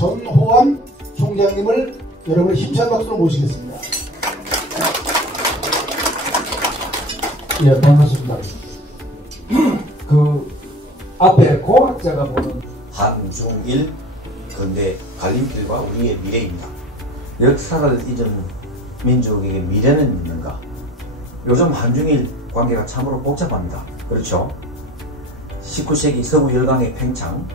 전호암 총장님을 여러분의 힘찬 박수로 모시겠습니다. 예, 반갑습니다. 그 앞에 공학자가 보는 한중일 근대 갈림길과 우리의 미래입니다. 역사를 잊은 민족에게 미래는 있는가? 요즘 한중일 관계가 참으로 복잡합니다. 그렇죠? 19세기 서구 열강의 팽창,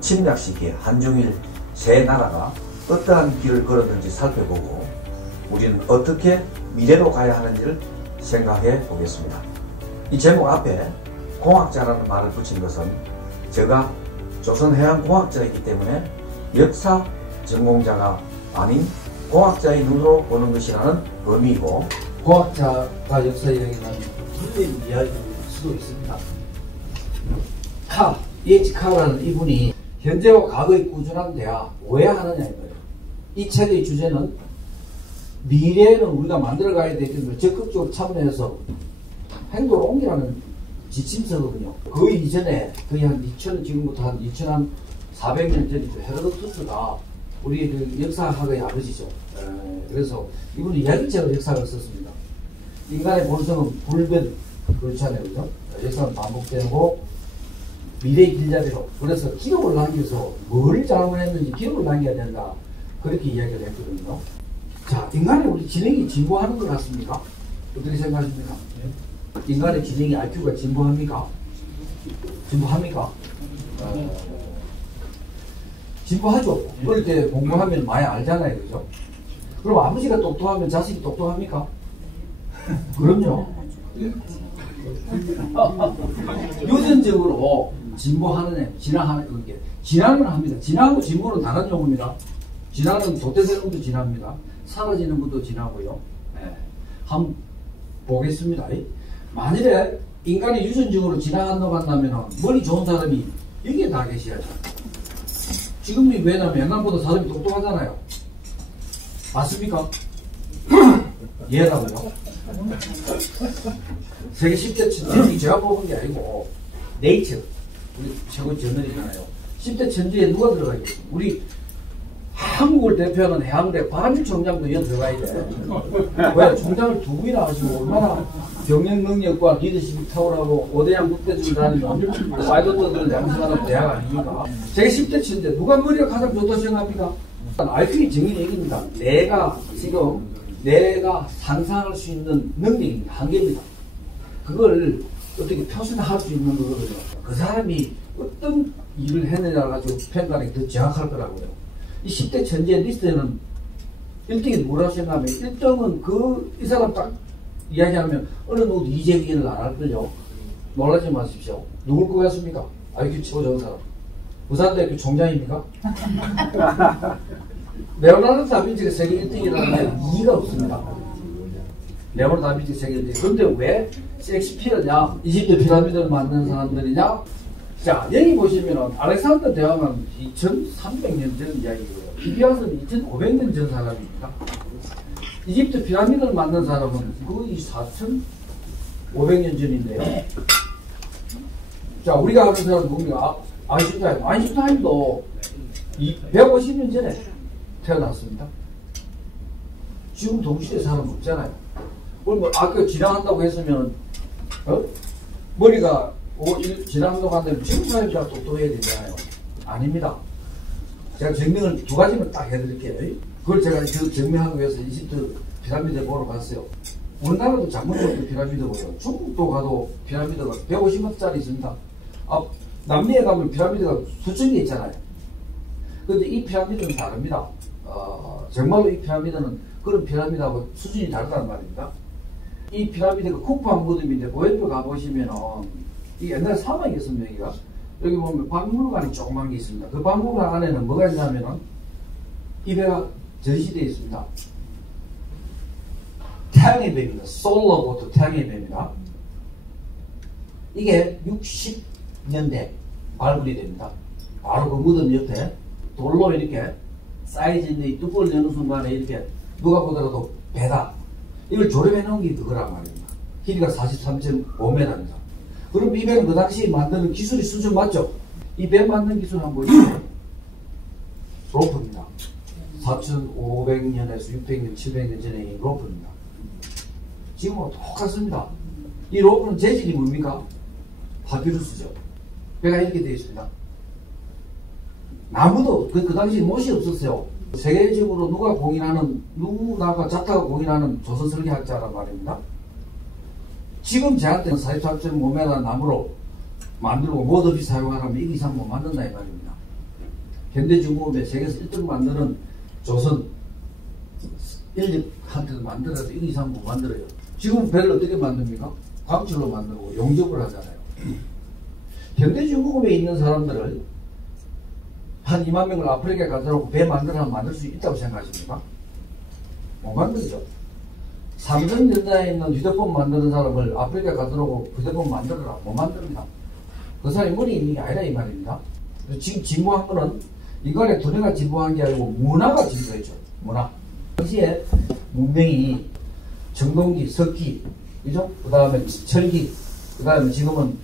침략 시기에 한중일 세 나라가 어떠한 길을 걸었는지 살펴보고 우리는 어떻게 미래로 가야 하는지를 생각해 보겠습니다. 이 제목 앞에 공학자라는 말을 붙인 것은 제가 조선해양공학자이기 때문에 역사 전공자가 아닌 공학자의 눈으로 보는 것이라는 의미이고, 공학자가 역사 이야기는 틀린 이야기일 수도 있습니다. E.H. 카라는 이분이 현재와 과거의 꾸준한 대화 왜 하느냐 이거예요. 이 책의 주제는 미래는 우리가 만들어가야 되기 때문에 적극적으로 참여해서 행동을 옮기라는 지침서거든요. 그 이전에 거의 한 2000, 지금부터 한 2400년 전이죠. 헤로도투스가 우리 그 역사학의 아버지죠. 그래서 이분은 야기책을 역사를 썼습니다. 인간의 본성은 불변, 그렇잖아요. 그죠? 역사는 반복되고 미래의 길잡이로. 그래서 기록을 남겨서 뭘 잘못했는지 기록을 남겨야 된다. 그렇게 이야기를 했거든요. 자, 인간의 우리 지능이 진보하는 것 같습니까? 어떻게 생각하십니까? 인간의 지능이 IQ가 진보합니까? 진보합니까? 진보하죠. 어릴 때 공부하면 많이 알잖아요. 그죠? 그럼 아버지가 똑똑하면 자식이 똑똑합니까? 그럼요. 유전적으로 진보하는 애, 진화하는 게 진화는 합니다. 진화하고 진보는 다른 용어입니다. 진화는 도태되는 것도 진화입니다. 사라지는 것도 진화고요. 네. 한번 보겠습니다. 만일에 인간이 유전적으로 진화한다고 한다면 머리 좋은 사람이 여기에 다 계셔야죠. 지금이 왜냐면 옛날보다 사람이 똑똑하잖아요. 맞습니까? 얘라고요. 세계 10대 천재이 제가 뽑은 게 아니고 네이처 우리 최고 저널이잖아요. 10대 천재에 누가 들어가 있겠어요? 우리 한국을 대표하는 해양대 박한일 총장도 여기 들어가야 돼. 왜? 총장을 두 분이나 하시고 얼마나 경영 능력과 리더십이 탁월하고 오대양 국대중을 다니면 파이로트들을 양성하는 대학 아닙니까? 세계 10대 천재 누가 머리가 가장 좋다고 생각합니까? IQ의 정의 얘기입니다. 내가 상상할 수 있는 능력입니다. 한계입니다. 그걸 어떻게 표현할 수 있는 거거든요. 그 사람이 어떤 일을 했느냐 가지고 평가하는 게 더 정확할 거라고요. 이 10대 천재 리스트에는 1등이 누구라고 생각하면 1등은 이 사람 딱 이야기하면 어느 누구도 이재명을 안 할걸요. 놀라지 마십시오. 누굴 것 같습니까? IQ 최고 좋은 사람. 부산대학교 총장입니까? 레오나르도 다빈치가 세계 1등이라는 이의가 없습니다. 레오나르도 다빈치가 세계 1등. 그런데 왜 섹스피어냐, 이집트 피라미드를 만든 사람들이냐? 자, 여기 보시면은 알렉산더 대왕은 2300년 전 이야기고요. 히디아스는 2500년 전 사람입니다. 이집트 피라미드를 만든 사람은 거의 4500년 전인데요. 자, 우리가 아는 사람은 뭡니까? 아인슈타인. 아인슈타인도 150년 전에 태어났습니다. 지금 동시대 사람 없잖아요. 뭐 아까 진화한다고 했으면 머리가 진화한다고 한다면 지금 사람이 다 똑똑해야 되잖아요. 아닙니다. 제가 증명을 두 가지만 딱 해드릴게요. 그걸 제가 그 증명하기 위해서 이집트 피라미드 보러 갔어요. 우리나라도 장문도 피라미드 보여요. 중국도 가도 피라미드가 150m짜리 있습니다. 남미에 가면 피라미드가 수천 개 있잖아요. 근데 이 피라미드는 다릅니다. 정말로 이 피라미드는 그런 피라미드하고 수준이 다르다는 말입니다. 이 피라미드가 쿠팡 무덤인데 고현표 가보시면은 이 옛날에 사막이었습니다. 여기가. 여기 보면 박물관이 조그만 게 있습니다. 그 박물관 안에는 뭐가 있냐면은 이 배가 전시되어 있습니다. 태양의 배입니다. 솔로보트 태양의 배입니다. 이게 60년대 발굴이 됩니다. 바로 그 무덤 옆에 돌로 이렇게 쌓여져 있는 이 뚜껑을 여는 순간에 이렇게 누가 보더라도 배다. 이걸 조립해 놓은 게 그거란 말입니다. 길이가 43.5m입니다. 그럼 이 배는 그 당시 만드는 기술이 수준 맞죠? 이 배 만든 기술 한번 보시죠. 로프입니다. 4,500년에서 600년, 700년 전의 로프입니다. 지금은 똑같습니다. 이 로프는 재질이 뭡니까? 파피루스죠. 배가 이렇게 되어 있습니다. 나무도 그 당시 못이 없었어요. 세계적으로 누구나가 작다가 공인하는 조선 설계학자란 말입니다. 지금 저한테는 44.5m 나무로 만들고 못 없이 사용하라면 이 이상 못 만든다 이 말입니다. 현대중공업에 세계에서 1등 만드는 조선 인력한테도 만들어도 이 이상 못 만들어요. 지금 배를 어떻게 만듭니까? 광철로 만들고 용접을 하잖아요. 현대중공업에 있는 사람들을 한 2만 명을 아프리카에 가져오고 배 만들어서 만들 수 있다고 생각하십니까? 못 만들죠. 삼성전자에 있는 휴대폰 만드는 사람을 아프리카에 가져오고 휴대폰 만들어라. 못 만듭니다. 그 사람이 머리 있는 게 아니라 이 말입니다. 지금 진보한 거는 인간의 두뇌가 진보한 게 아니고 문화가 진보했죠. 문화. 당시에 문명이 정동기, 석기, 그죠? 그 다음에 철기, 그 다음에 지금은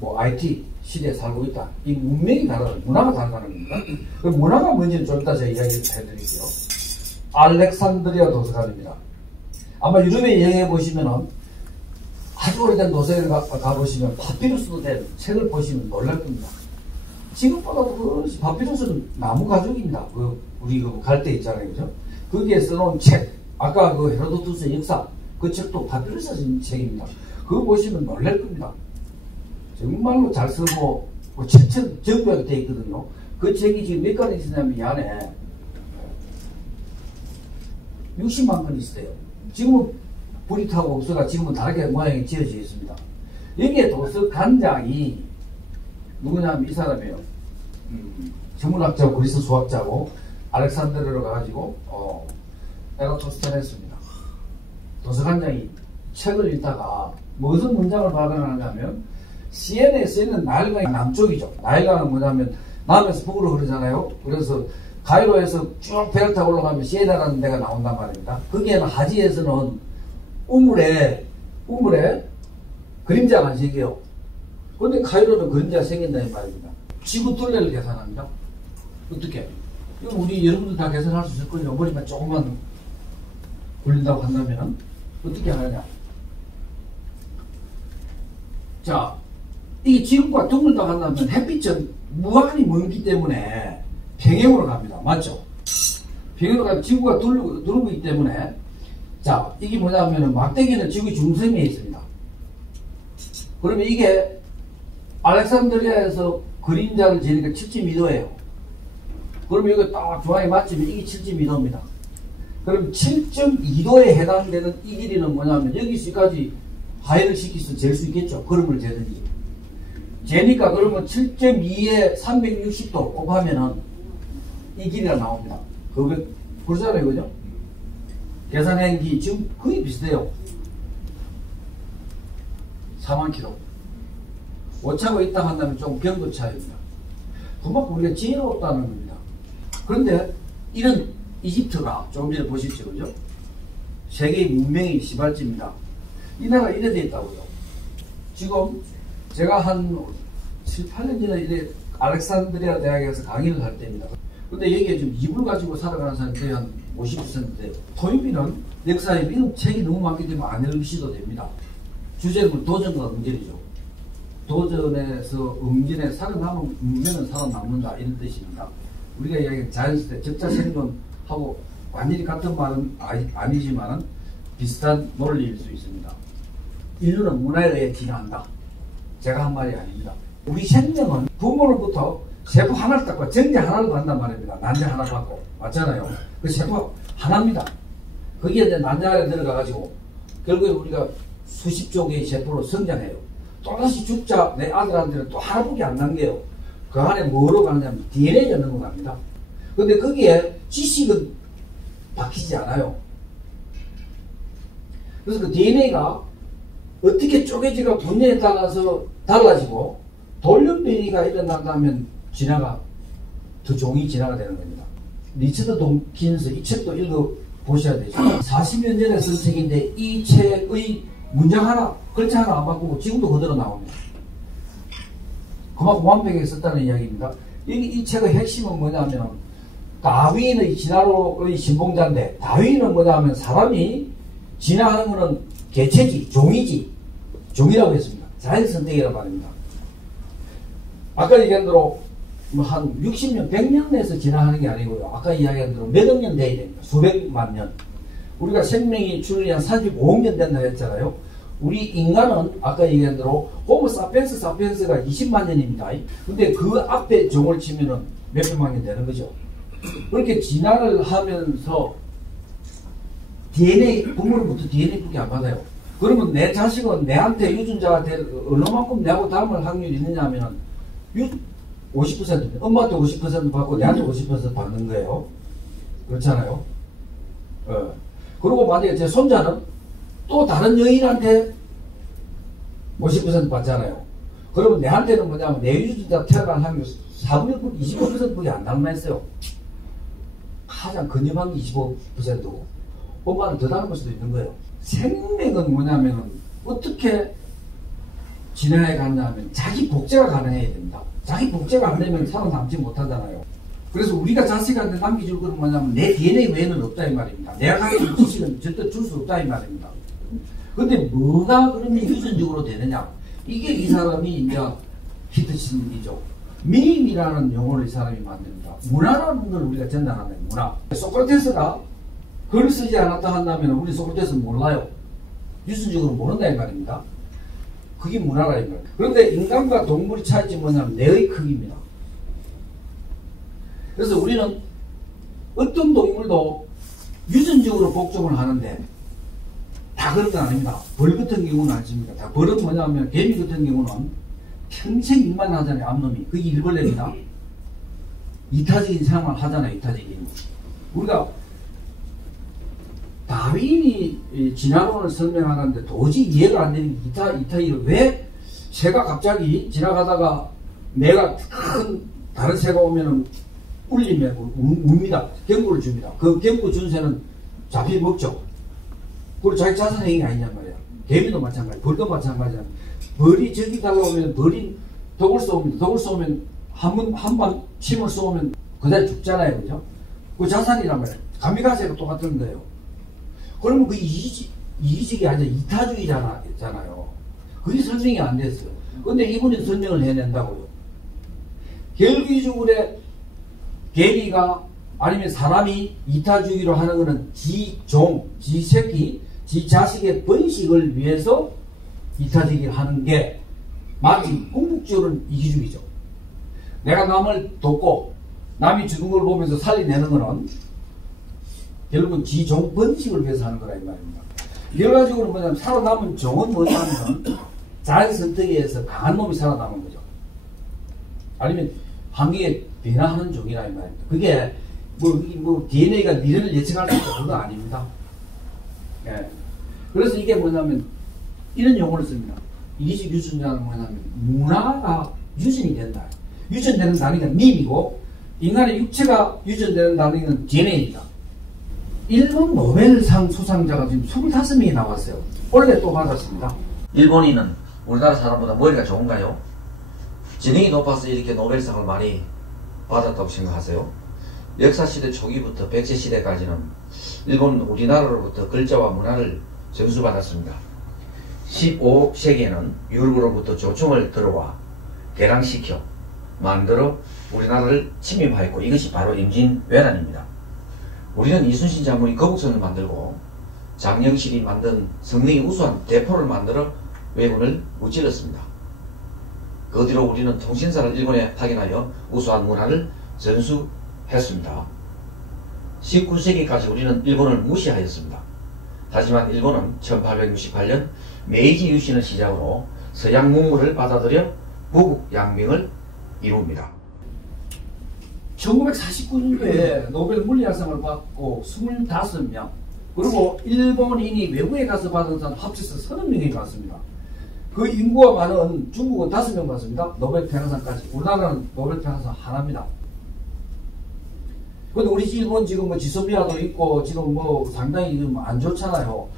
뭐 IT 시대에 살고 있다. 이 문명이 다르다. 문화가 다르다는 겁니다. 그 문화가 뭔지는 좀 이따 제가 이야기를 해드릴게요. 알렉산드리아 도서관입니다. 아마 유럽에 여행해 보시면은 아주 오래된 도서관에 가보시면 파피루스도 된 책을 보시면 놀랄 겁니다. 지금보다도 그 파피루스는 나무 가죽입니다. 우리 갈 때 있잖아요. 그죠? 거기에 써놓은 책, 아까 그 헤로도투스의 역사, 그 책도 파피루스 쓴 책입니다. 그거 보시면 놀랄 겁니다. 정말로 잘 쓰고, 책처럼 정비하게 되어 있거든요. 그 책이 지금 몇 권이 있으냐면 이 안에 60만 권이 있어요. 지금은 불이 타고 없어가 지금은 다르게 모양이 지어져 있습니다. 여기에 도서관장이 누구냐면 이 사람이에요. 전문학자고 그리스 수학자고 알렉산드르로 가가지고 에라토스테네스입니다. 도서관장이 책을 읽다가 무슨 문장을 발견하냐면 CN에 쓰이는 나일강이 남쪽이죠. 나일강은 뭐냐면 남에서 북으로 흐르잖아요. 그래서 가이로에서 쭉 배를 타고 올라가면 시에나라는 데가 나온단 말입니다. 거기에는 하지에서는 우물에 그림자가 안 생겨요. 그런데 카이로는 그림자가 생긴다는 말입니다. 지구 둘레를 계산합니다. 어떻게? 이거 우리 여러분들 다 계산할 수 있을 거예요. 머리만 조금만 굴린다고 한다면 어떻게 하느냐? 자, 이게 지구가 둥글다고 한다면 햇빛은 무한히 멀기 때문에 평행으로 갑니다. 맞죠? 평행으로 가면 지구가 두르고 있기 때문에 자, 이게 뭐냐면은 막대기는 지구 중심에 있습니다. 그러면 이게 알렉산드리아에서 그림자를 재니까 7.2도예요. 그러면 이거 딱 중앙에 맞추면 이게 7.2도입니다. 그럼 7.2도에 해당되는 이 길이는 뭐냐면 여기서까지 하회를 시키서 잴 수 있겠죠. 그림을 재든지. 재니까 그러면 7.2에 360도 곱하면은 이 길이가 나옵니다. 그러잖아요. 그죠? 계산행기 지금 거의 비슷해요. 4만 킬로. 오차가 있다 한다면 좀 경도 차이입니다. 그만큼 우리가 지혜롭다는 겁니다. 그런데 이런 이집트가 조금 전에 보셨죠. 그죠? 세계의 문명의 시발지입니다. 이 나라가 이래 돼 있다고요. 지금 제가 한 7, 8년 전에 이래 알렉산드리아 대학에서 강의를 할 때입니다. 근데 여기에 지금 이불 가지고 살아가는 사람이 거의 한 50% 돼요. 토인비는 역사에 이런 책이 너무 많기 때문에 안 읽으셔도 됩니다. 주제는 도전과 응전이죠. 도전에서 응전에 살아남은 문명은 살아남는다 이런 뜻입니다. 우리가 이야기하는 자연시대 적자 생존하고 완전히 같은 말은 아니지만 비슷한 논리일 수 있습니다. 인류는 문화에 의해 진화한다. 제가 한 말이 아닙니다. 우리 생명은 부모로부터 세포 하나를 닦고 전제 하나를 받는단 말입니다. 난제 하나 받고. 맞잖아요. 그 세포 하나입니다. 거기에 이제 난제 안에 들어가가지고 결국에 우리가 수십조 개의 세포로 성장해요. 또다시 죽자 내 아들한테는 또 하나밖에 안 남겨요. 그 안에 뭐로 가느냐면 DNA가 넘어갑니다. 근데 거기에 지식은 바뀌지 않아요. 그래서 그 DNA가 어떻게 쪼개지가 분야에 따라서 달라지고 돌연변이가 일어난다면 진화가 더 종이 진화가 되는 겁니다. 리처드 돈킨스 이 책도 읽어보셔야 되죠. 40년 전에 쓴 책인데 이 책의 문장 하나 글자 하나 안 바꾸고 지금도 그대로 나옵니다. 그만큼 완벽하게 썼다는 이야기입니다. 이 책의 핵심은 뭐냐면 다윈의 진화론의 신봉자인데, 다윈은 뭐냐 하면 사람이 진화하는 것은 개체지, 종이지, 종이라고 했습니다. 자연 선택이란 말입니다. 아까 얘기한 대로 뭐 한 60년, 100년 내에서 진화하는 게 아니고요. 아까 이야기한 대로 몇억 년 돼야 됩니다. 수백만 년. 우리가 생명이 출현이 한 45억 년 된다 했잖아요. 우리 인간은 아까 얘기한 대로 호모 사피엔스 사피엔스가 20만 년입니다. 근데 그 앞에 종을 치면은 몇백만 년 되는 거죠. 그렇게 진화를 하면서 DNA, 부모로부터 DNA밖에 안 받아요. 그러면 내 자식은 내한테 유전자가 될 얼마만큼 내하고 닮을 확률이 있느냐 하면은 50%, 엄마한테 50% 받고 내한테 50% 받는 거예요. 그렇잖아요. 그리고 만약에 제 손자는 또 다른 여인한테 50% 받잖아요. 그러면 내한테는 뭐냐면 내 유전자 태어날 확률 4분의 25%밖에 안 남아있어요. 가장 근접한 게 25%고 엄마는 더 닮을 수도 있는 거예요. 생명은 뭐냐면은 어떻게 진화해 갔냐면 자기 복제가 가능해야 됩니다. 자기 복제가 안 되면 살아남지 못하잖아요. 그래서 우리가 자식한테 남겨줄 것은 뭐냐면 내 DNA 외에는 없다 이 말입니다. 내가 가진 지식은 절대 줄 수 없다 이 말입니다. 근데 뭐가 그러면 유전적으로 되느냐? 이게 이 사람이 이제 히트친 일이죠. 밈이라는 용어를 이 사람이 만듭니다. 문화라는 걸 우리가 전달하는 문화. 소크라테스가 글을 쓰지 않았다 한다면 우리 소크라테스는 몰라요. 유전적으로 모른다 이 말입니다. 그게 문화라 이 말이에요. 그런데 인간과 동물의 차이점이 뭐냐면 뇌의 크기입니다. 그래서 우리는 어떤 동물도 유전적으로 복종을 하는데 다 그런 건 아닙니다. 벌 같은 경우는 아닙니다. 다 벌은 뭐냐면 개미 같은 경우는 평생 일만 하잖아요. 암놈이. 그게 일벌레입니다. 이타적인 생활을 하잖아요. 이타적인. 우리가 다윈이 진화론을 설명하는데 도저히 이해가 안 되는 게 이타이를 왜 새가 갑자기 지나가다가 내가 큰 다른 새가 오면은 울리면 웁니다. 경고를 줍니다. 그 경고 준 새는 잡히 먹죠. 그리고 자기 자살행위 아니냔 말이야. 개미도 마찬가지, 벌도 마찬가지야. 벌이 저기 다가오면 벌이 독을 쏘면, 독을 쏘면 한방 침을 쏘면 그다음에 죽잖아요. 그죠? 그 자살이란 말이야. 가미가세가 똑같은 거예요. 그러면 그 이의적이 아니라 이타주의잖아요. 그게 설명이 안 됐어요. 근데 이분이 설명을 해낸다고요. 결기적으로 개미가 아니면 사람이 이타주의로 하는 것은 지 종, 지 새끼, 지 자식의 번식을 위해서 이타주의를 하는 게 마치 궁극적으로는 이기주의죠. 내가 남을 돕고 남이 죽은 걸 보면서 살려내는 것은 결국은 지 종 번식을 위해서 하는 거라 이 말입니다. 결과적으로 뭐냐면 살아남은 종은 뭐냐면 자연 선택에 의해서 강한 놈이 살아남은 거죠. 아니면 환경에 변화하는 종이라 이 말입니다. 그게 뭐 DNA가 미래를 예측할 수 있다 그건 아닙니다. 예. 그래서 이게 뭐냐면 이런 용어를 씁니다. 이기적 유전자는 뭐냐면 문화가 유전이 된다. 유전되는 단위가 밈이고 인간의 육체가 유전되는 단위는 DNA입니다. 일본 노벨상 수상자가 지금 25명이 나왔어요. 원래 또 받았습니다. 일본인은 우리나라 사람보다 머리가 좋은가요? 지능이 높아서 이렇게 노벨상을 많이 받았다고 생각하세요? 역사시대 초기부터 백제시대까지는 일본은 우리나라로부터 글자와 문화를 전수받았습니다. 15세기에는 유럽으로부터 조총을 들어와 개량시켜 만들어 우리나라를 침입하였고 이것이 바로 임진왜란입니다. 우리는 이순신 장군이 거북선을 만들고 장영실이 만든 성능이 우수한 대포를 만들어 왜군을 무찔렀습니다. 그 뒤로 우리는 통신사를 일본에 파견하여 우수한 문화를 전수했습니다. 19세기까지 우리는 일본을 무시하였습니다. 하지만 일본은 1868년 메이지 유신을 시작으로 서양 문물을 받아들여 부국 양명을 이룹니다. 1949년도에 노벨 물리학상을 받고 25명, 그리고 일본인이 외국에 가서 받은 사람 합쳐서 30명이 받습니다. 그 인구가 많은 중국은 5명 받습니다. 노벨 평화상까지. 우리나라는 노벨 평화상 하나입니다. 근데 우리 일본 지금 뭐 지소미아도 있고 지금 뭐 상당히 좀 안 좋잖아요.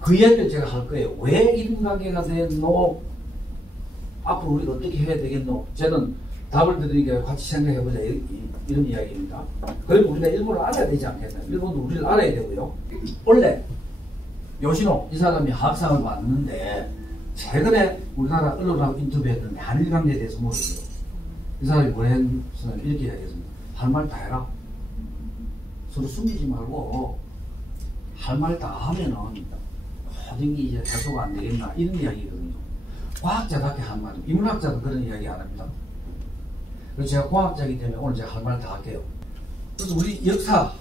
그 이야기를 제가 할 거예요. 왜 인간관계가 됐노? 앞으로 우리가 어떻게 해야 되겠노? 저는 답을 드리니까 같이 생각해보자 이런 이야기입니다. 그리고 우리가 일본을 알아야 되지 않겠나. 일본도 우리를 알아야 되고요. 원래 요시노 이 사람이 학상을 받는데 최근에 우리나라 언론하고 인터뷰했는데 한일 관계에 대해서 물었어요. 이 사람이 뭐랬냐면 이렇게 이야기했습니다. 할 말 다 해라. 서로 숨기지 말고 할 말 다 하면은 모든 게 이제 해소가 안 되겠나 이런 이야기거든요. 과학자답게 한 말입니다. 인문학자도 그런 이야기 안 합니다. 그래서 제가 과학자이기 때문에 오늘 제가 할 말 다 할게요. 그래서 우리 역사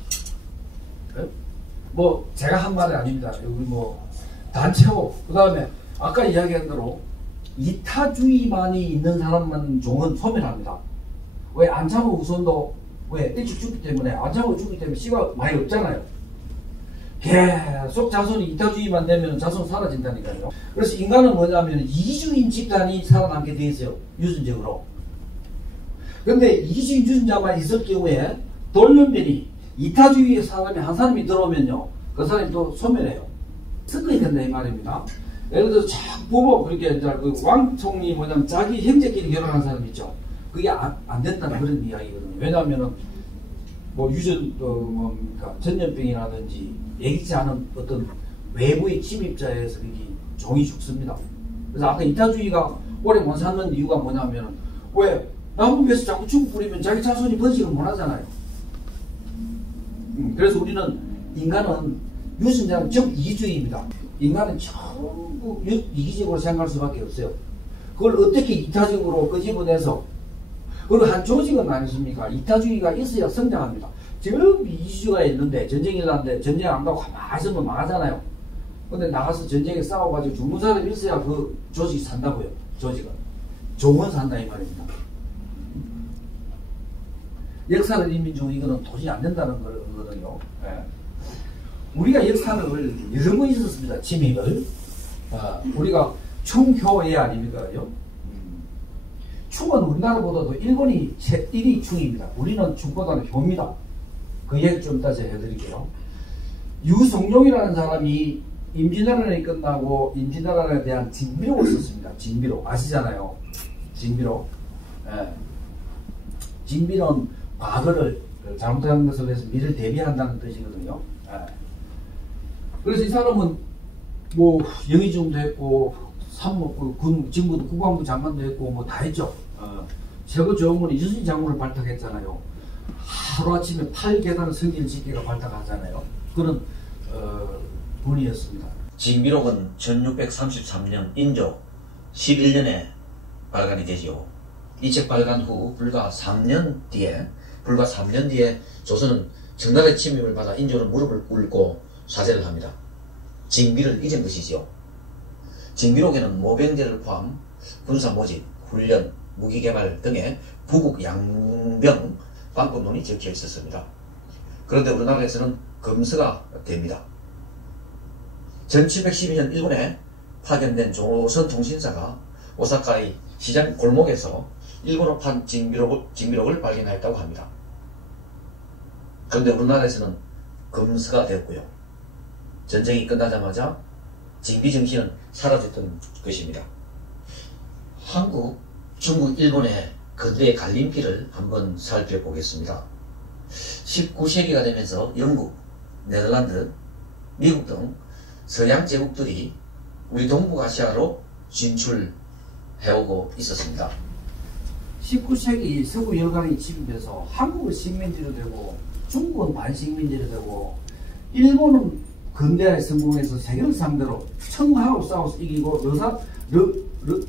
뭐 제가 한 말이 아닙니다. 여기 뭐 단체고 그 다음에 아까 이야기한 대로 이타주의만이 있는 사람만 종은 소멸합니다. 왜 안창호 후손도 왜 일찍 죽기 때문에 안창호 죽기 때문에 씨가 많이 없잖아요. 계속 자손이 이타주의만 되면 자손 사라진다니까요. 그래서 인간은 뭐냐면 이주인 집단이 살아남게 돼 있어요. 유전적으로. 근데 이주인 유전자만 있을 경우에 돌연변이 이타주의 사람이 한 사람이 들어오면요. 그 사람이 또 소멸해요. 섞어야 된다 이 말입니다. 예를 들어서 부모 그렇게 이제 그 왕총리 뭐냐면 자기 형제끼리 결혼한 사람 있죠. 그게 안 된다는 그런 이야기거든요. 왜냐하면은 뭐 유전 뭡니까 전염병이라든지 예기치 않은 어떤 외부의 침입자에 의해서 이게 종이 죽습니다. 그래서 아까 이타주의가 오래 못 사는 이유가 뭐냐면은 왜 남북에서 자꾸 중국 뿌리면 자기 자손이 번식을 못 하잖아요. 그래서 우리는 인간은 유전자는 전부 이주의입니다. 인간은 전부 이기적으로 생각할 수밖에 없어요. 그걸 어떻게 이타적으로 끄집어내서 그리고 한 조직은 아니십니까? 이타주의가 있어야 성장합니다. 지금 이주가 있는데 전쟁이 일어났는데 전쟁 안 가고 가만히 있으면 망하잖아요. 근데 나가서 전쟁에 싸워가지고 죽는 사람이 있어야 그 조직이 산다고요. 조직은. 종은 산다 이 말입니다. 역사를 인민주의 이거는 도저히 안 된다는 거거든요. 예. 우리가 역사를 여러 번 있었습니다. 침입을. 우리가 충효예 아닙니까요? 충은 우리나라보다도 일본이 1위 충입니다. 우리는 충보다는 효입니다. 그 얘기 좀 이따 제가 해드릴게요. 유성룡이라는 사람이 임진왜란이 끝나고 임진왜란에 대한 징비록을 썼습니다. 징비록 아시잖아요. 징비록. 예. 징비는 과거를 잘못한 것을 위해서 미래를 대비한다는 뜻이거든요. 예. 그래서 이 사람은 뭐 영의정도 했고 지금부터 국방부 장관도 했고 뭐 다 했죠. 최고 좋은 건 이순신 장군을 발탁했잖아요. 하루아침에 8계단을 성기를 짓기가 발탁하잖아요. 그런 분이었습니다. 징비록은 1633년 인조 11년에 발간이 되죠. 이 책 발간 후 불과 3년 뒤에 조선은 청나라의 침입을 받아 인조는 무릎을 꿇고 사죄를 합니다. 징비를 잊은 것이지요. 징비록에는 모병제를 포함 군사 모집, 훈련, 무기개발 등의 부국 양병 방법론이 적혀 있었습니다. 그런데 우리나라에서는 검수가 됩니다. 1712년 일본에 파견된 조선통신사가 오사카의 시장 골목에서 일본어판 징비록을 발견하였다고 합니다. 그런데 우리나라에서는 검수가 되었고요. 전쟁이 끝나자마자 징비 정신은 사라졌던 것입니다. 한국, 중국, 일본의 그들의 갈림길을 한번 살펴보겠습니다. 19세기가 되면서 영국, 네덜란드, 미국 등 서양 제국들이 우리 동북아시아로 진출해오고 있었습니다. 19세기 서구 열강이 침입해서 한국은 식민지로 되고 중국은 반식민지로 되고 일본은 근대화에 성공해서 세계를 상대로 청하고 싸워서 이기고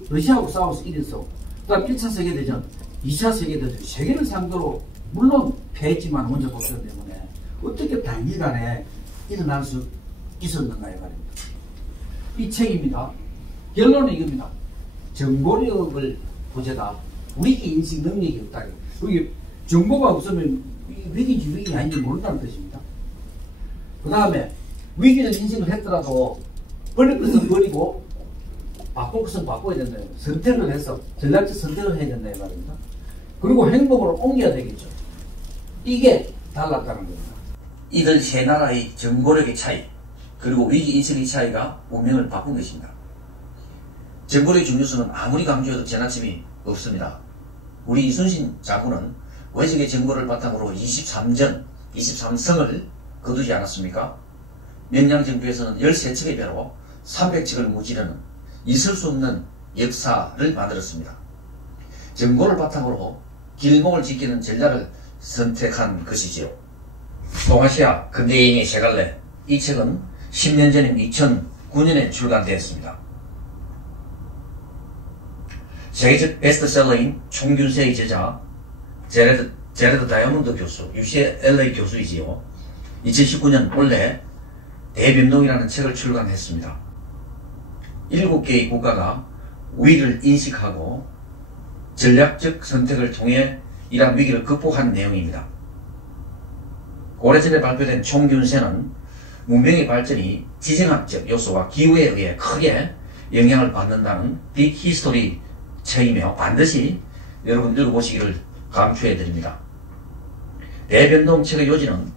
러시아하고 싸워서 이겨서 그 다음 1차 세계대전, 2차 세계대전 세계를 상대로 물론 패했지만 먼저 붙었기 때문에 어떻게 단기간에 일어날 수 있었는가 이 말입니다. 이 책입니다. 결론은 이겁니다. 정보력을 부재다. 우리에게 인식 능력이 없다. 여기 정보가 없으면 위기인지 위기 아닌지 모른다는 뜻입니다. 그 다음에 위기를 인식을 했더라도 버릴 것은 버리고 바꿀 것은 바꿔야 된다. 선택을 해서 전략적 선택을 해야 된다 이 말입니다. 그리고 행동으로 옮겨야 되겠죠. 이게 달랐다는 겁니다. 이들 세 나라의 정보력의 차이 그리고 위기인식의 차이가 운명을 바꾼 것입니다. 정보력의 중요성은 아무리 강조해도 지나침이 없습니다. 우리 이순신 장군은 외적의 정보를 바탕으로 23성을 거두지 않았습니까? 명량정부에서는 13척의 배로 300척을 무찌르는 있을 수 없는 역사를 만들었습니다. 정보를 바탕으로 길목을 지키는 전략을 선택한 것이지요. 동아시아 근대여행의 세 갈래, 이 책은 10년 전인 2009년에 출간되었습니다. 세계적 베스트셀러인 총균세의 저자 제레드 다이아몬드 교수, UCLA 교수이지요. 2019년 올해 대변동이라는 책을 출간했습니다. 7개의 국가가 위기를 인식하고 전략적 선택을 통해 이러한 위기를 극복한 내용입니다. 오래전에 발표된 총균세는 문명의 발전이 지정학적 요소와 기후에 의해 크게 영향을 받는다는 빅히스토리 책이며 반드시 여러분 읽어보시기를 강추해드립니다. 대변동 책의 요지는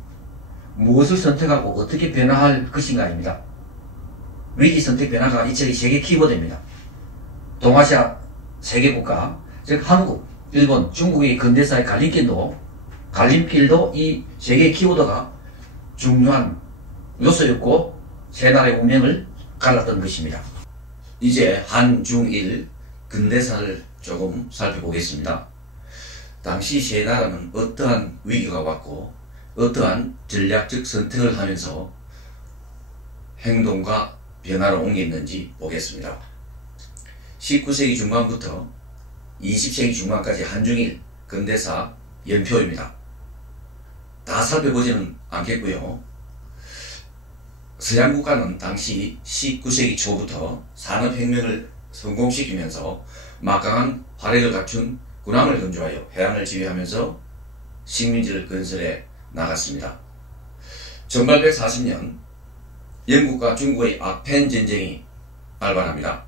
무엇을 선택하고 어떻게 변화할 것인가입니다. 위기 선택 변화가 이 책의 세계 키워드입니다. 동아시아 세계 국가, 즉 한국, 일본, 중국의 근대사의 갈림길도 이 세계의 키워드가 중요한 요소였고 세 나라의 운명을 갈랐던 것입니다. 이제 한중일 근대사를 조금 살펴보겠습니다. 당시 세 나라는 어떠한 위기가 왔고 어떠한 전략적 선택을 하면서 행동과 변화를 옮겼는지 보겠습니다. 19세기 중반부터 20세기 중반까지 한중일 근대사 연표입니다. 다 살펴보지는 않겠고요. 서양 국가는 당시 19세기 초부터 산업혁명을 성공시키면서 막강한 화력을 갖춘 군함을 건조하여 해안을 지휘하면서 식민지를 건설해 나갔습니다. 1840년 영국과 중국의 아펜 전쟁이 발발합니다.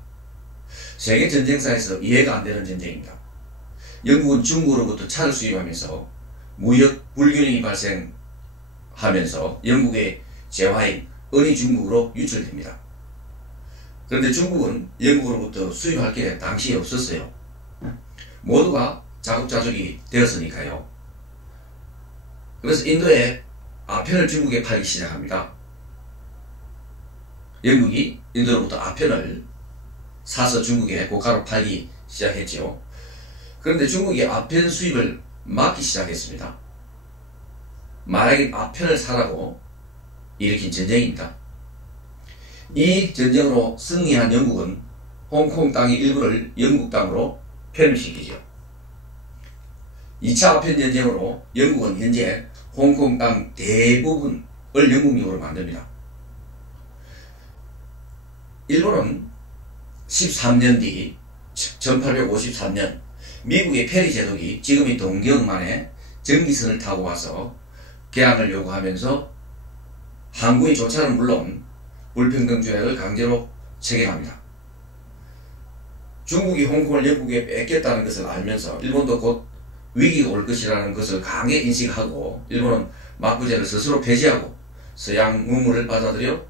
세계 전쟁사에서 이해가 안 되는 전쟁입니다. 영국은 중국으로부터 차를 수입하면서 무역 불균형이 발생하면서 영국의 재화인 은이 중국으로 유출됩니다. 그런데 중국은 영국으로부터 수입할 게 당시에 없었어요. 모두가 자급자족이 되었으니까요. 그래서 인도에 아편을 중국에 팔기 시작합니다. 영국이 인도로부터 아편을 사서 중국에 고가로 팔기 시작했죠. 그런데 중국이 아편 수입을 막기 시작했습니다. 만약에 아편을 사라고 일으킨 전쟁입니다. 이 전쟁으로 승리한 영국은 홍콩 땅의 일부를 영국 땅으로 편입시키죠. 2차 아편 전쟁으로 영국은 현재 홍콩 땅 대부분을 영국령으로 만듭니다. 일본은 13년 뒤 1853년 미국의 페리 제독이 지금의 동경만에 전기선을 타고 와서 개항을 요구하면서 항구의 조차는 물론 불평등 조약을 강제로 체결합니다. 중국이 홍콩을 영국에 뺏겼다는 것을 알면서 일본도 곧 위기가 올 것이라는 것을 강하게 인식하고 일본은 막부제를 스스로 폐지하고 서양 문물을 받아들여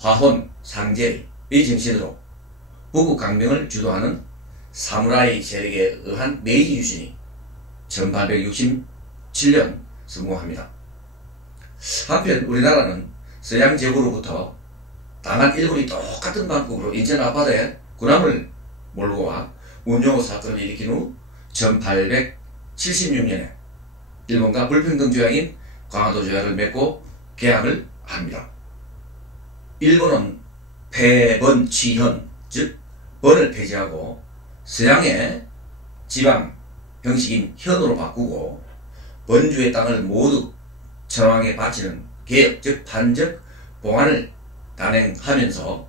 화혼, 상제의 정신으로 북북 강병을 주도하는 사무라이 세력에 의한 메이지 유신이 1867년 성공합니다. 한편 우리나라는 서양 제국으로부터 당한 일본이 똑같은 방법으로 인천 앞바다에 군함을 몰고 와 운용호 사건을 일으킨 후 1876년에 일본과 불평등 조약인 광화도 조약을 맺고 개항을 합니다. 일본은 폐번취현, 즉 번을 폐지하고 서양의 지방 형식인 현으로 바꾸고 번주의 땅을 모두 천황에 바치는 개혁, 즉 판적 봉안을 단행하면서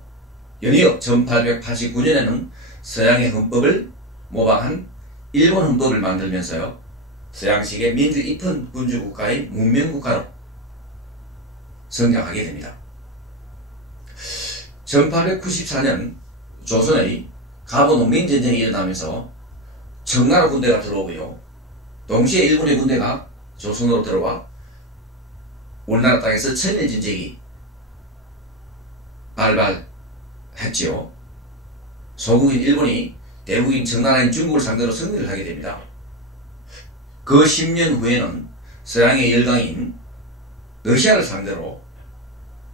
연이어 1889년에는 서양의 헌법을 모방한 일본 헌법을 만들면서요 서양식의 민주 입헌 군주국가의 문명국가로 성장하게 됩니다. 1894년 조선의 갑오농민전쟁이 일어나면서 청나라 군대가 들어오고요. 동시에 일본의 군대가 조선으로 들어와 우리나라 땅에서 천일전쟁이 발발했지요. 소국인 일본이 대국인 청나라인 중국을 상대로 승리를 하게 됩니다. 그 10년 후에는 서양의 열강인 러시아를 상대로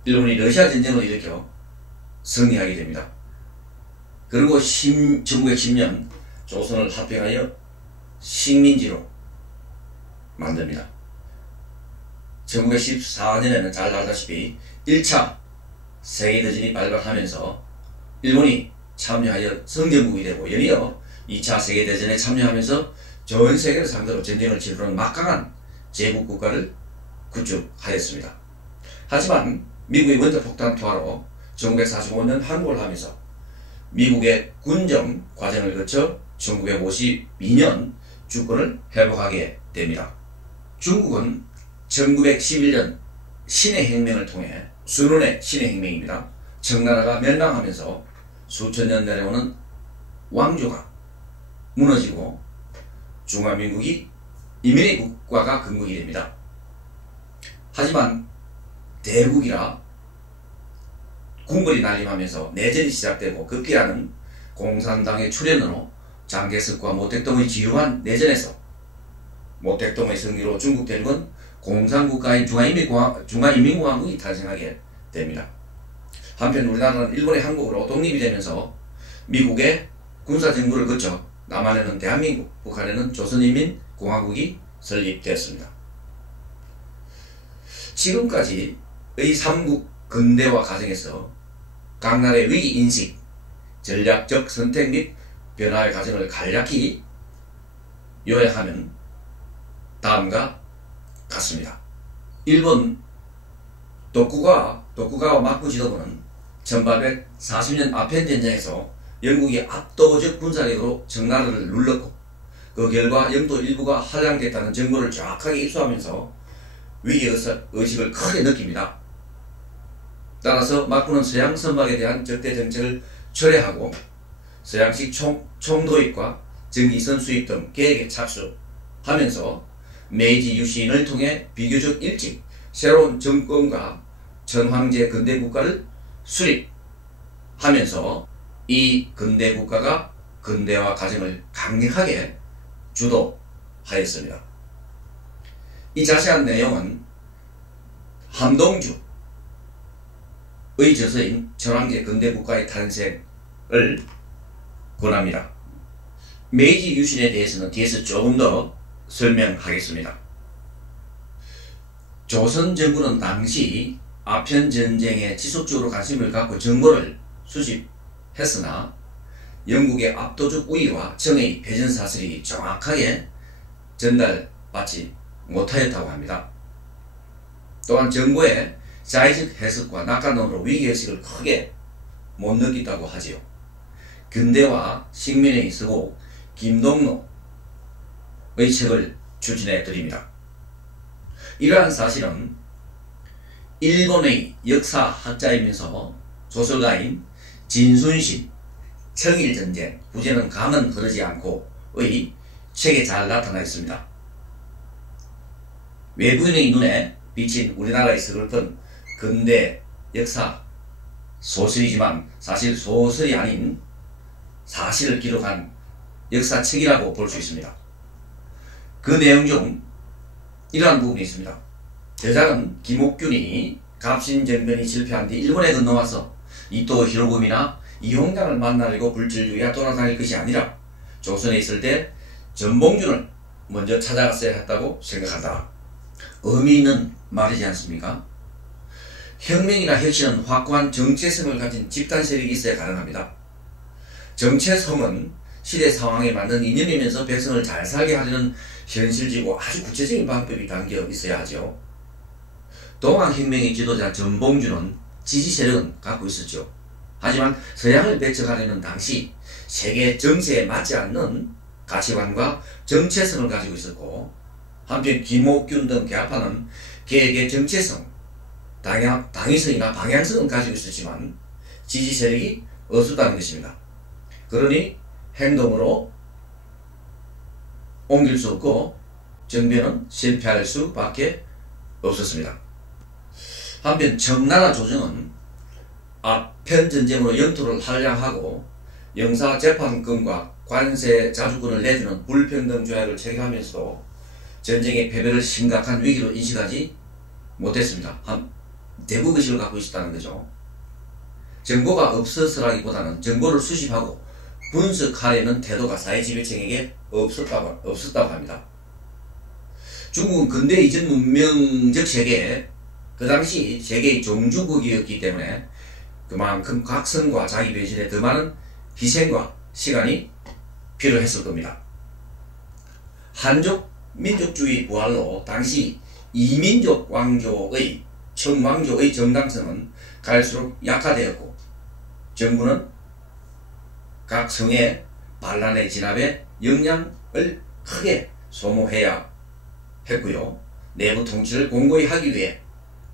일본이 러시아 전쟁을 일으켜 승리하게 됩니다. 그리고 1910년 조선을 합병하여 식민지로 만듭니다. 1914년에는 잘 알다시피 1차 세계대전이 발발하면서 일본이 참여하여 성전국이 되고, 연이어 2차 세계대전에 참여하면서 전 세계를 상대로 전쟁을 치르는 막강한 제국 국가를 구축하였습니다. 하지만 미국의 원자폭탄 투하로 1945년 항복을 하면서 미국의 군정 과정을 거쳐 1952년 주권을 회복하게 됩니다. 중국은 1911년 신해혁명을 통해, 순원의 신해혁명입니다. 청나라가 멸망하면서 수천 년 내려오는 왕조가 무너지고 중화민국이 인민의 국가가 건국이 됩니다. 하지만 대국이라 궁궐이 난립하면서 내전이 시작되고, 급기야는 공산당의 출현으로 장개석과 모택동의 지루한 내전에서 모택동의 승리로 중국 대륙은 공산국가인 중화인민공화국이 탄생하게 됩니다. 한편 우리나라는 일본의 항복으로 독립이 되면서 미국의 군사정부를 거쳐 남한에는 대한민국, 북한에는 조선인민공화국이 설립되었습니다. 지금까지의 삼국 근대화 과정에서 각 나라의 위기인식, 전략적 선택 및 변화의 과정을 간략히 요약하면 다음과 같습니다. 일본 도쿠가와 마쿠 지도부는 1840년 아펜 전쟁에서 영국이 압도적 군사력으로 청나라를 눌렀고, 그 결과 영도 일부가 할양됐다는 정보를 정확하게 입수하면서 위기의식을 크게 느낍니다. 따라서 마쿠는 서양 선박에 대한 적대 정책을 철회하고 서양식 총 도입과 전기선 수입 등 계획에 착수하면서 메이지 유신을 통해 비교적 일찍 새로운 정권과 전황제 근대 국가를 수립하면서 이 근대 국가가 근대화 과정을 강력하게 주도하였습니다. 이 자세한 내용은 함동주의 저서인 전황제 근대 국가의 탄생을 권합니다. 메이지 유신에 대해서는 뒤에서 조금 더 설명하겠습니다. 조선 정부는 당시 아편 전쟁에 지속적으로 관심을 갖고 정보를 수집했으나 영국의 압도적 우위와 정의 패전 사슬이 정확하게 전달받지 못하였다고 합니다. 또한 정부의 자의적 해석과 낙관론으로 위기의식을 크게 못 느꼈다고 하지요. 근대화 식민의 서고 김동로의 책을 추천해 드립니다. 이러한 사실은 일본의 역사학자이면서 소설가인 진순신 청일전쟁 후제는 강은 흐르지 않고의 책에 잘 나타나 있습니다. 외부인의 눈에 비친 우리나라의 서글픈 근대 역사 소설이지만 사실 소설이 아닌 사실을 기록한 역사책이라고 볼 수 있습니다. 그 내용 중 이러한 부분이 있습니다. 저자는 김옥균이 갑신정변이 실패한 뒤 일본에 건너와서 이토 히로부미나 이홍장을 만나려고 불철주야 돌아다닐 것이 아니라 조선에 있을 때 전봉준을 먼저 찾아갔어야 했다고 생각한다. 의미 있는 말이지 않습니까? 혁명이나 혁신은 확고한 정체성을 가진 집단 세력이 있어야 가능합니다. 정체성은 시대 상황에 맞는 이념이면서 백성을 잘 살게 하려는 현실적이고 아주 구체적인 방법이 담겨 있어야 하죠. 동학혁명의 지도자 전봉준은 지지 세력은 갖고 있었죠. 하지만 서양을 배척하려는 당시 세계 정세에 맞지 않는 가치관과 정체성을 가지고 있었고, 한편 김옥균 등 계파는 개혁의 정체성, 당위성이나 방향성은 가지고 있었지만 지지 세력이 없었다는 것입니다. 그러니 행동으로 옮길 수 없고 정변은 실패할 수밖에 없었습니다. 한편 청나라 조정은 아편전쟁으로 영토를 할양하고 영사재판권과 관세 자주권을 내주는 불평등 조약을 체결하면서도 전쟁의 패배를 심각한 위기로 인식하지 못했습니다. 대부분 의식을 갖고 있었다는 거죠. 정보가 없어서라기보다는 정보를 수집하고 분석하려는 태도가 사회지배층에게 없었다고 합니다. 중국은 근대 이전 문명적 세계에 그 당시 세계의 종주국이었기 때문에 그만큼 각성과 자기 변신에 더 많은 희생과 시간이 필요했을 겁니다. 한족 민족주의 부활로 당시 이민족 왕조의 청왕조의 정당성은 갈수록 약화되었고 정부는 각 성의 반란의 진압에 역량을 크게 소모해야 했고요. 내부 통치를 공고히 하기 위해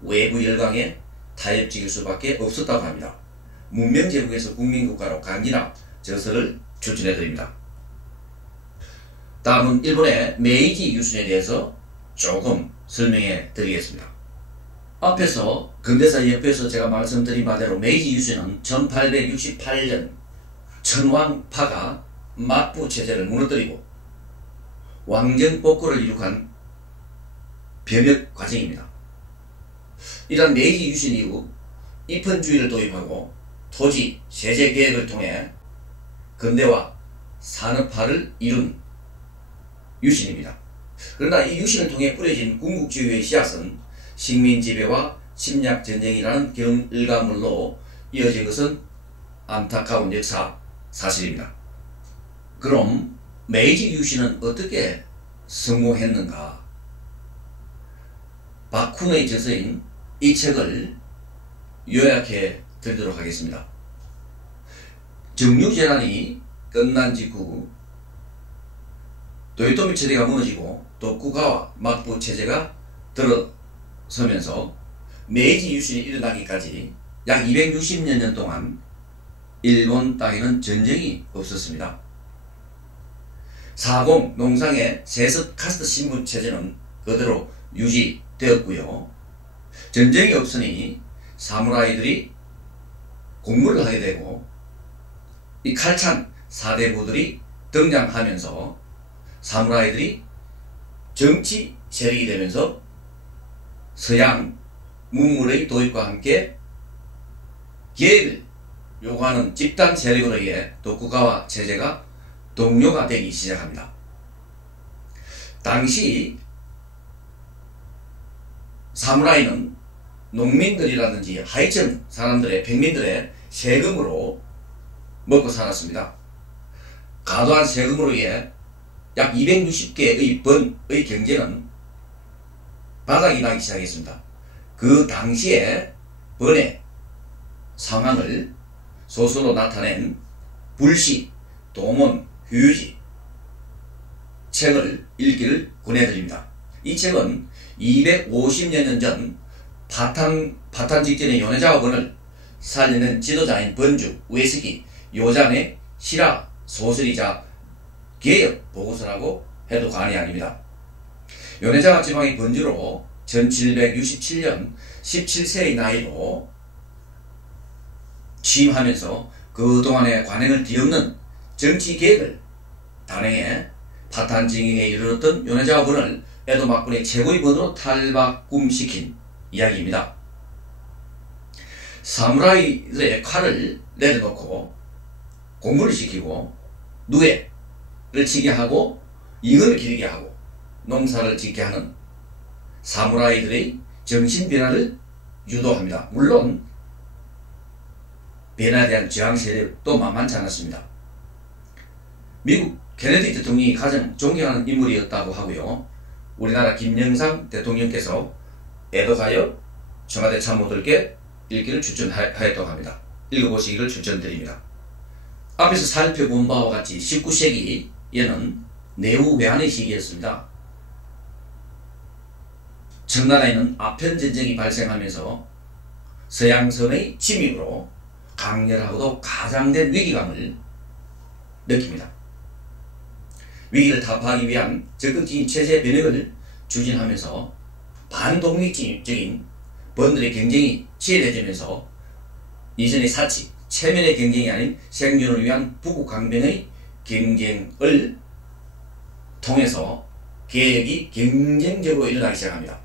외부 열강에 타협지길 수밖에 없었다고 합니다. 문명제국에서 국민국가로 간기나 저서를 추천해드립니다. 다음은 일본의 메이지 유신에 대해서 조금 설명해 드리겠습니다. 앞에서 근대사 옆에서 제가 말씀드린 바대로 메이지 유신은 1868년 천황파가 막부 체제를 무너뜨리고 왕정 복구를 이룩한 변혁 과정입니다. 이러한 메이지 유신 이후 입헌주의를 도입하고 토지, 세제 개혁을 통해 근대화 산업화를 이룬 유신입니다. 그러나 이 유신을 통해 뿌려진 군국주의의 씨앗은 식민지배와 침략전쟁이라는 결과물로 이어진 것은 안타까운 역사 사실입니다. 그럼 메이지 유신은 어떻게 성공했는가? 박훈의 저서인 이 책을 요약해 드리도록 하겠습니다. 정류재난이 끝난 직후 도요토미 체제가 무너지고 도쿠가와 막부 체제가 들어서면서 메이지 유신이 일어나기까지 약 260여 년 동안 일본 땅에는 전쟁이 없었습니다. 사공 농상의 세습 카스트 신분 체제는 그대로 유지되었고요. 전쟁이 없으니 사무라이들이 공부를 하게 되고 이 칼찬 사대부들이 등장하면서 사무라이들이 정치 세력이 되면서 서양 문물의 도입과 함께 계획을 요구하는 집단 세력으로 의해 도쿠가와 체제가 동료가 되기 시작합니다. 당시 사무라이는 농민들이라든지 하위층 사람들의 백민들의 세금으로 먹고 살았습니다. 과도한 세금으로 인해 약 260개의 번의 경제는 바닥이 나기 시작했습니다. 그 당시에 번의 상황을 소설로 나타낸 불시, 동원, 휴지 책을 읽기를 권해드립니다. 이 책은 250여 년 전 파탄 직전의 요네자와 번을 살리는 지도자인 번주, 우에스키, 요잔의 실화 소설이자 개혁 보고서라고 해도 과언이 아닙니다. 요네자와 지방의 번주로 1767년 17세의 나이로 취임하면서 그동안의 관행을 뒤엎는 정치개혁을 단행해 파탄징에 이르렀던 요네자와 번을 에도 막군의 최고의 번으로 탈바꿈시킨 이야기입니다. 사무라이들의 칼을 내려놓고 공부를 시키고 누에를 치게 하고 이거를 기르게 하고 농사를 짓게 하는 사무라이들의 정신변화를 유도합니다. 물론 변화에 대한 저항 세력도 만만치 않았습니다. 미국 케네디 대통령이 가장 존경하는 인물이었다고 하고요. 우리나라 김영삼 대통령께서 애도하여 청와대 참모들께 읽기를 추천하였다고 합니다. 읽어보시기를 추천드립니다. 앞에서 살펴본 바와 같이 19세기에는 내후 외환의 시기였습니다. 청나라에는 아편전쟁이 발생하면서 서양선의 침입으로 강렬하고도 가장된 위기감을 느낍니다. 위기를 타파하기 위한 적극적인 체제 변혁을 추진하면서 반독립적인 번들의 경쟁이 치열해지면서 이전의 사치, 체면의 경쟁이 아닌 생존을 위한 북극강변의 경쟁을 통해서 개혁이 경쟁적으로 일어나기 시작합니다.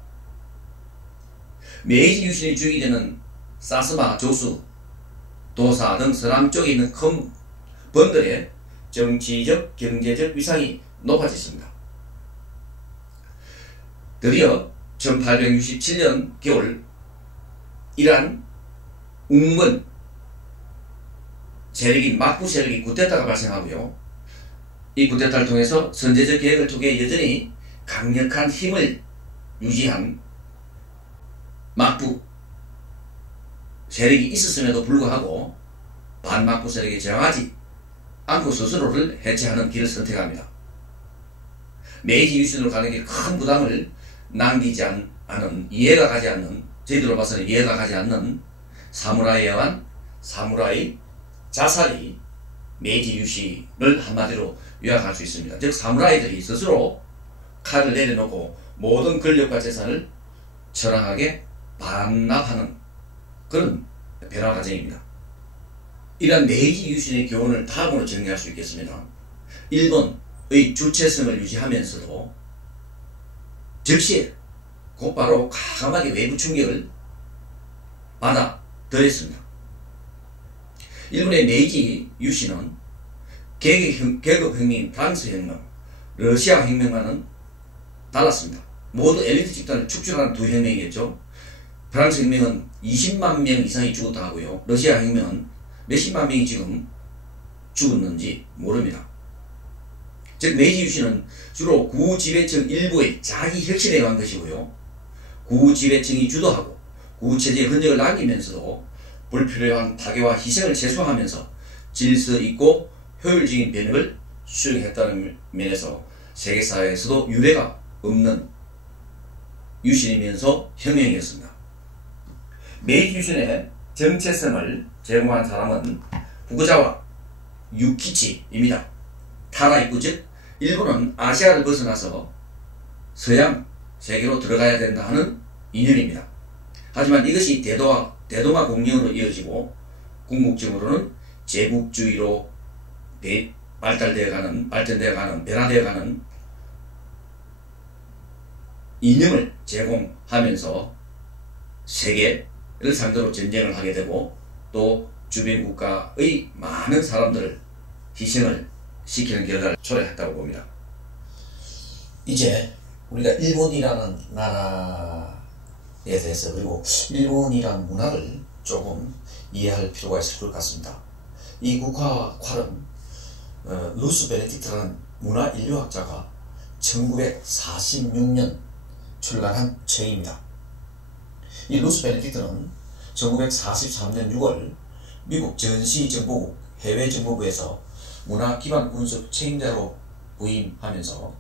메이지 유신이 주의되는 사스마, 조수, 도사 등 서남 쪽에 있는 큰 번들의 정치적, 경제적 위상이 높아졌습니다. 드디어 1867년 겨울 이란 웅문 세력인 막부 세력이 쿠데타가 발생하고요. 이 쿠데타를 통해서 선제적 계획을 통해 여전히 강력한 힘을 유지한 막부 세력이 있었음에도 불구하고 반막부 세력에 저항하지 않고 스스로를 해체하는 길을 선택합니다. 메이지 유신으로 가는 게 큰 부담을 남기지 않은, 이해가 가지 않는, 저희들로 봐서는 이해가 가지 않는 사무라이에 의한 사무라이 자살이 메이지 유신을 한마디로 요약할 수 있습니다. 즉 사무라이들이 스스로 칼을 내려놓고 모든 권력과 재산을 처량하게 반납하는 그런 변화 과정입니다. 이러한 메이지 유신의 교훈을 다음으로 정리할 수 있겠습니다. 일본의 주체성을 유지하면서도 즉시에 곧바로 과감하게 외부 충격을 받아들였습니다. 일본의 메이지 유신은 계급혁명인 프랑스 혁명, 러시아 혁명과는 달랐습니다. 모두 엘리트 집단을 축출하는 두 혁명이겠죠. 프랑스 혁명은 20만 명 이상이 죽었다 하고요. 러시아 혁명은 몇십만 명이 지금 죽었는지 모릅니다. 즉 메이지 유신은 주로 구지배층 일부의 자기 혁신에 의한 것이고요. 구지배층이 주도하고 구체제의 흔적을 남기면서도 불필요한 파괴와 희생을 최소화하면서 질서 있고 효율적인 변혁을 수행했다는 면에서 세계사회에서도 유례가 없는 유신이면서 혁명이었습니다. 메이지 유신의 정체성을 제공한 사람은 후쿠자와 유키치입니다. 타라이쿠 즉 일본은 아시아를 벗어나서 서양 세계로 들어가야 된다 하는 이념입니다. 하지만 이것이 대동아 공영으로 이어지고 궁극적으로는 제국주의로 변화되어가는 이념을 제공하면서 세계를 상대로 전쟁을 하게 되고 또 주변 국가의 많은 사람들을 희생을 시키는 결과를 초래했다고 봅니다. 이제 우리가 일본이라는 나라에 대해서 그리고 일본이라는 문화를 조금 이해할 필요가 있을 것 같습니다. 이 국화 콸은 루스 베네딕트라는 문화인류학자가 1946년 출간한 책입니다. 이 루스 베네딕트는 1943년 6월 미국 전시정보국 해외정보부에서 문화기반분석 책임자로 부임하면서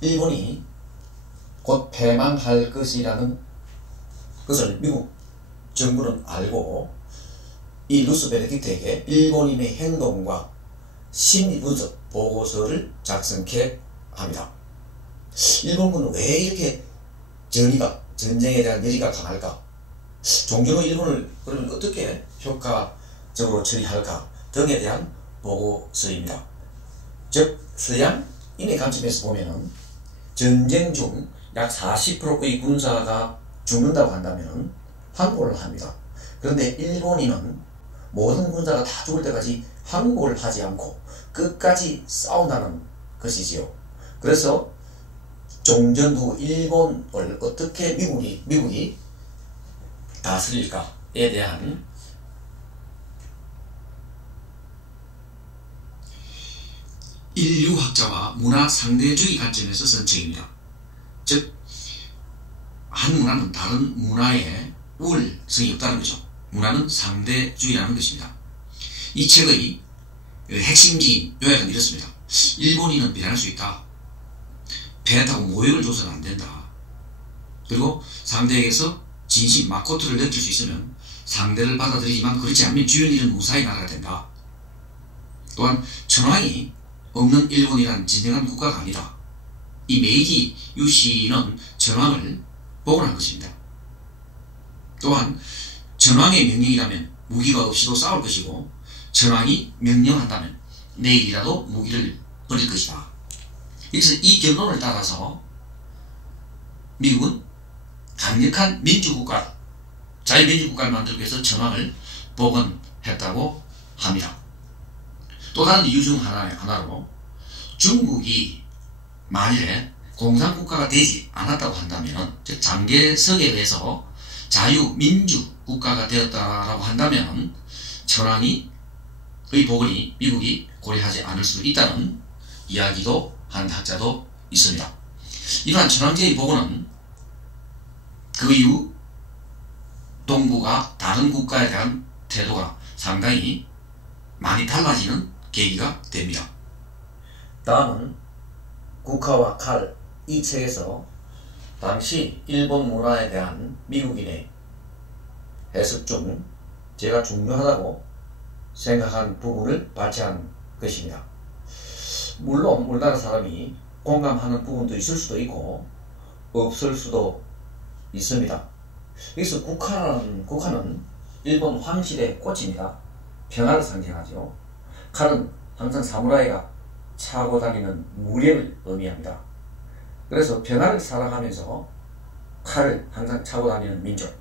일본이 곧 패망할 것이라는 것을 미국 정부는 알고 이 루스 베네딕트에게 일본인의 행동과 심리분석 보고서를 작성케 합니다. 일본군은 왜 이렇게 전쟁에 대한 열의가 강할까? 종전의 일본을 그러면 어떻게 효과적으로 처리할까? 등에 대한 보고서입니다. 즉 서양인의 관점에서 보면은 전쟁 중 약 40%의 군사가 죽는다고 한다면 항복을 합니다. 그런데 일본인은 모든 군사가 다 죽을 때까지 항복을 하지 않고 끝까지 싸운다는 것이지요. 그래서 종전 후 일본을 어떻게 미국이 다스릴까에 대한 인류학자와 문화 상대주의 관점에서 쓴 책입니다. 즉, 한 문화는 다른 문화에 우월성이 없다는 거죠. 문화는 상대주의라는 것입니다. 이 책의 핵심적인 요약은 이렇습니다. 일본인은 변할 수 있다. 배 타고 모욕을 줘서는 안 된다. 그리고 상대에게서 진심 마코토를 느낄 수 있으면 상대를 받아들이지만 그렇지 않으면 주연일은 무사히 나라가 된다. 또한 천황이 없는 일본이란 진정한 국가가 아니다. 이 메이지 유신은 천황을 복원한 것입니다. 또한 천황의 명령이라면 무기가 없이도 싸울 것이고 천황이 명령한다면 내일이라도 무기를 버릴 것이다. 그래서 이 결론을 따라서 미국은 강력한 민주국가, 자유민주국가를 만들기 위해서 천황을 복원했다고 합니다. 또 다른 이유 중 하나로 중국이 만일에 공산국가가 되지 않았다고 한다면, 즉 장개석에 의해서 자유민주국가가 되었다라고 한다면 천황의 복원이 미국이 고려하지 않을 수 있다는 이야기도 한 학자도 있습니다. 이러한 천황제의 복원은 그 이후 동북아 다른 국가에 대한 태도가 상당히 많이 달라지는 계기가 됩니다. 다음은 국화와 칼, 이 책에서 당시 일본 문화에 대한 미국인의 해석 중 제가 중요하다고 생각한 부분을 발췌한 것입니다. 물론 우리나라 사람이 공감하는 부분도 있을 수도 있고 없을 수도 있습니다. 여기서 국화는 일본 황실의 꽃입니다. 평화를 상징하죠. 칼은 항상 사무라이가 차고 다니는 무력을 의미합니다. 그래서 평화를 살아가면서 칼을 항상 차고 다니는 민족,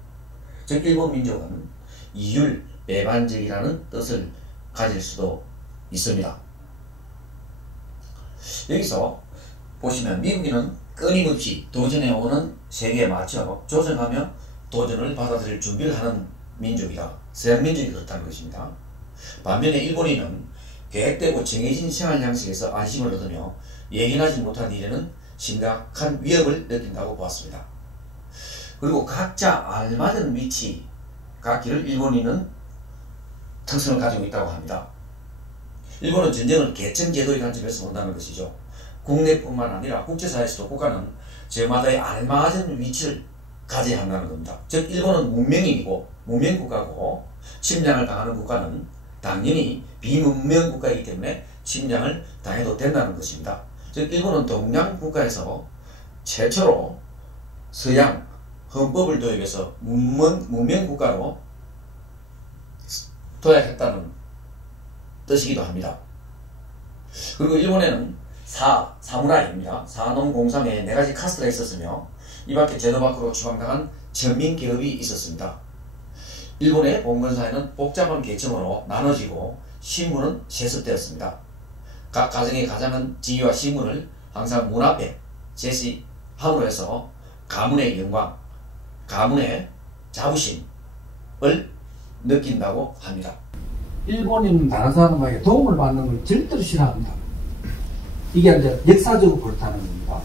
즉 일본 민족은 이율배반적이라는 뜻을 가질 수도 있습니다. 여기서 보시면 미국인은 끊임없이 도전해오는 세계에 맞춰 조정하며 도전을 받아들일 준비를 하는 민족이다. 서양민족이 그렇다는 것입니다. 반면에 일본인은 계획되고 정해진 생활 양식에서 안심을 얻으며 예견하지 못한 일에는 심각한 위협을 느낀다고 보았습니다. 그리고 각자 알맞은 위치 갖기를 일본인은 특성을 가지고 있다고 합니다. 일본은 전쟁을 계층제도의 관점에서 본다는 것이죠. 국내뿐만 아니라 국제사회에서도 국가는 저마다의 알맞은 위치를 가져야 한다는 겁니다. 즉 일본은 문명인이고 문명국가고 침략을 당하는 국가는 당연히 비문명국가이기 때문에 침략을 당해도 된다는 것입니다. 즉 일본은 동양국가에서 최초로 서양 헌법을 도입해서 문명국가로 도약했다는 뜻이기도 합니다. 그리고 일본에는 사무라이입니다. 사농공상에 4가지 카스트가 있었으며 이 밖에 제도 밖으로 추방당한 전민계급이 있었습니다. 일본의 봉건사회는 복잡한 계층으로 나눠지고 신분은 세습되었습니다. 각 가정의 가장은 지위와 신분을 항상 문 앞에 제시함으로 해서 가문의 영광, 가문의 자부심을 느낀다고 합니다. 일본인은 다른 사람에게 도움을 받는 걸 절대로 싫어합니다. 이게 이제 역사적으로 그렇다는 겁니다.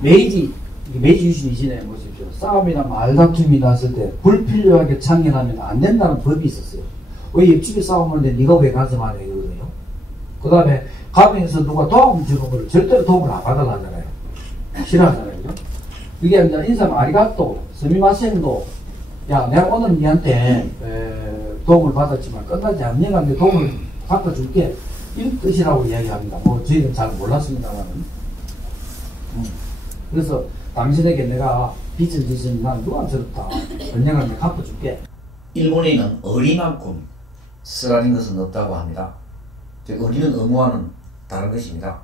메이지 유신 이전에 보십시오. 싸움이나 말다툼이 났을 때 불필요하게 참여하면 안 된다는 법이 있었어요. 왜 옆집에 싸우는데 네가 왜 가지 말아 이거거든요. 그 다음에 가면서 누가 도움 주는 걸 절대로 도움을 안 받으려 하잖아요. 싫어하잖아요. 이게 이제 인사는 아리가또, 스미마센도, 야 내가 오늘 니한테 도움을 받았지만 끝나지 않는 내 도움을 바꿔줄게, 이런 뜻이라고 이야기합니다. 뭐 저희는 잘 몰랐습니다만은. 그래서 당신에게 내가 빚을 지으면 난 누한스럽다. 언젠가 내가 갚아줄게. 일본인은 의리만큼 쓰라린 것은 없다고 합니다. 즉 의리는 의무와는 다른 것입니다.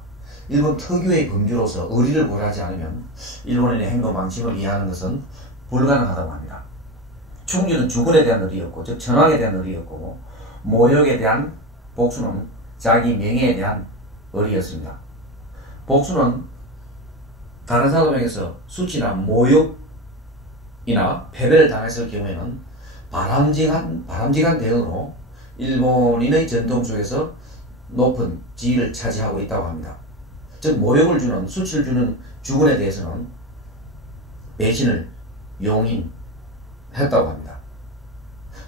일본 특유의 범주로서 의리를 고려하지 않으면 일본인의 행동 방식을 이해하는 것은 불가능하다고 합니다. 충주는 주군에 대한 의리였고, 즉 천황에 대한 의리였고, 모욕에 대한 복수는 자기 명예에 대한 의리였습니다. 복수는 다른 사람에게서 수치나 모욕이나 패배를 당했을 경우에는 바람직한 대응으로 일본인의 전통 속에서 높은 지위를 차지하고 있다고 합니다. 즉 모욕을 주는, 수치를 주는 주군에 대해서는 배신을 용인했다고 합니다.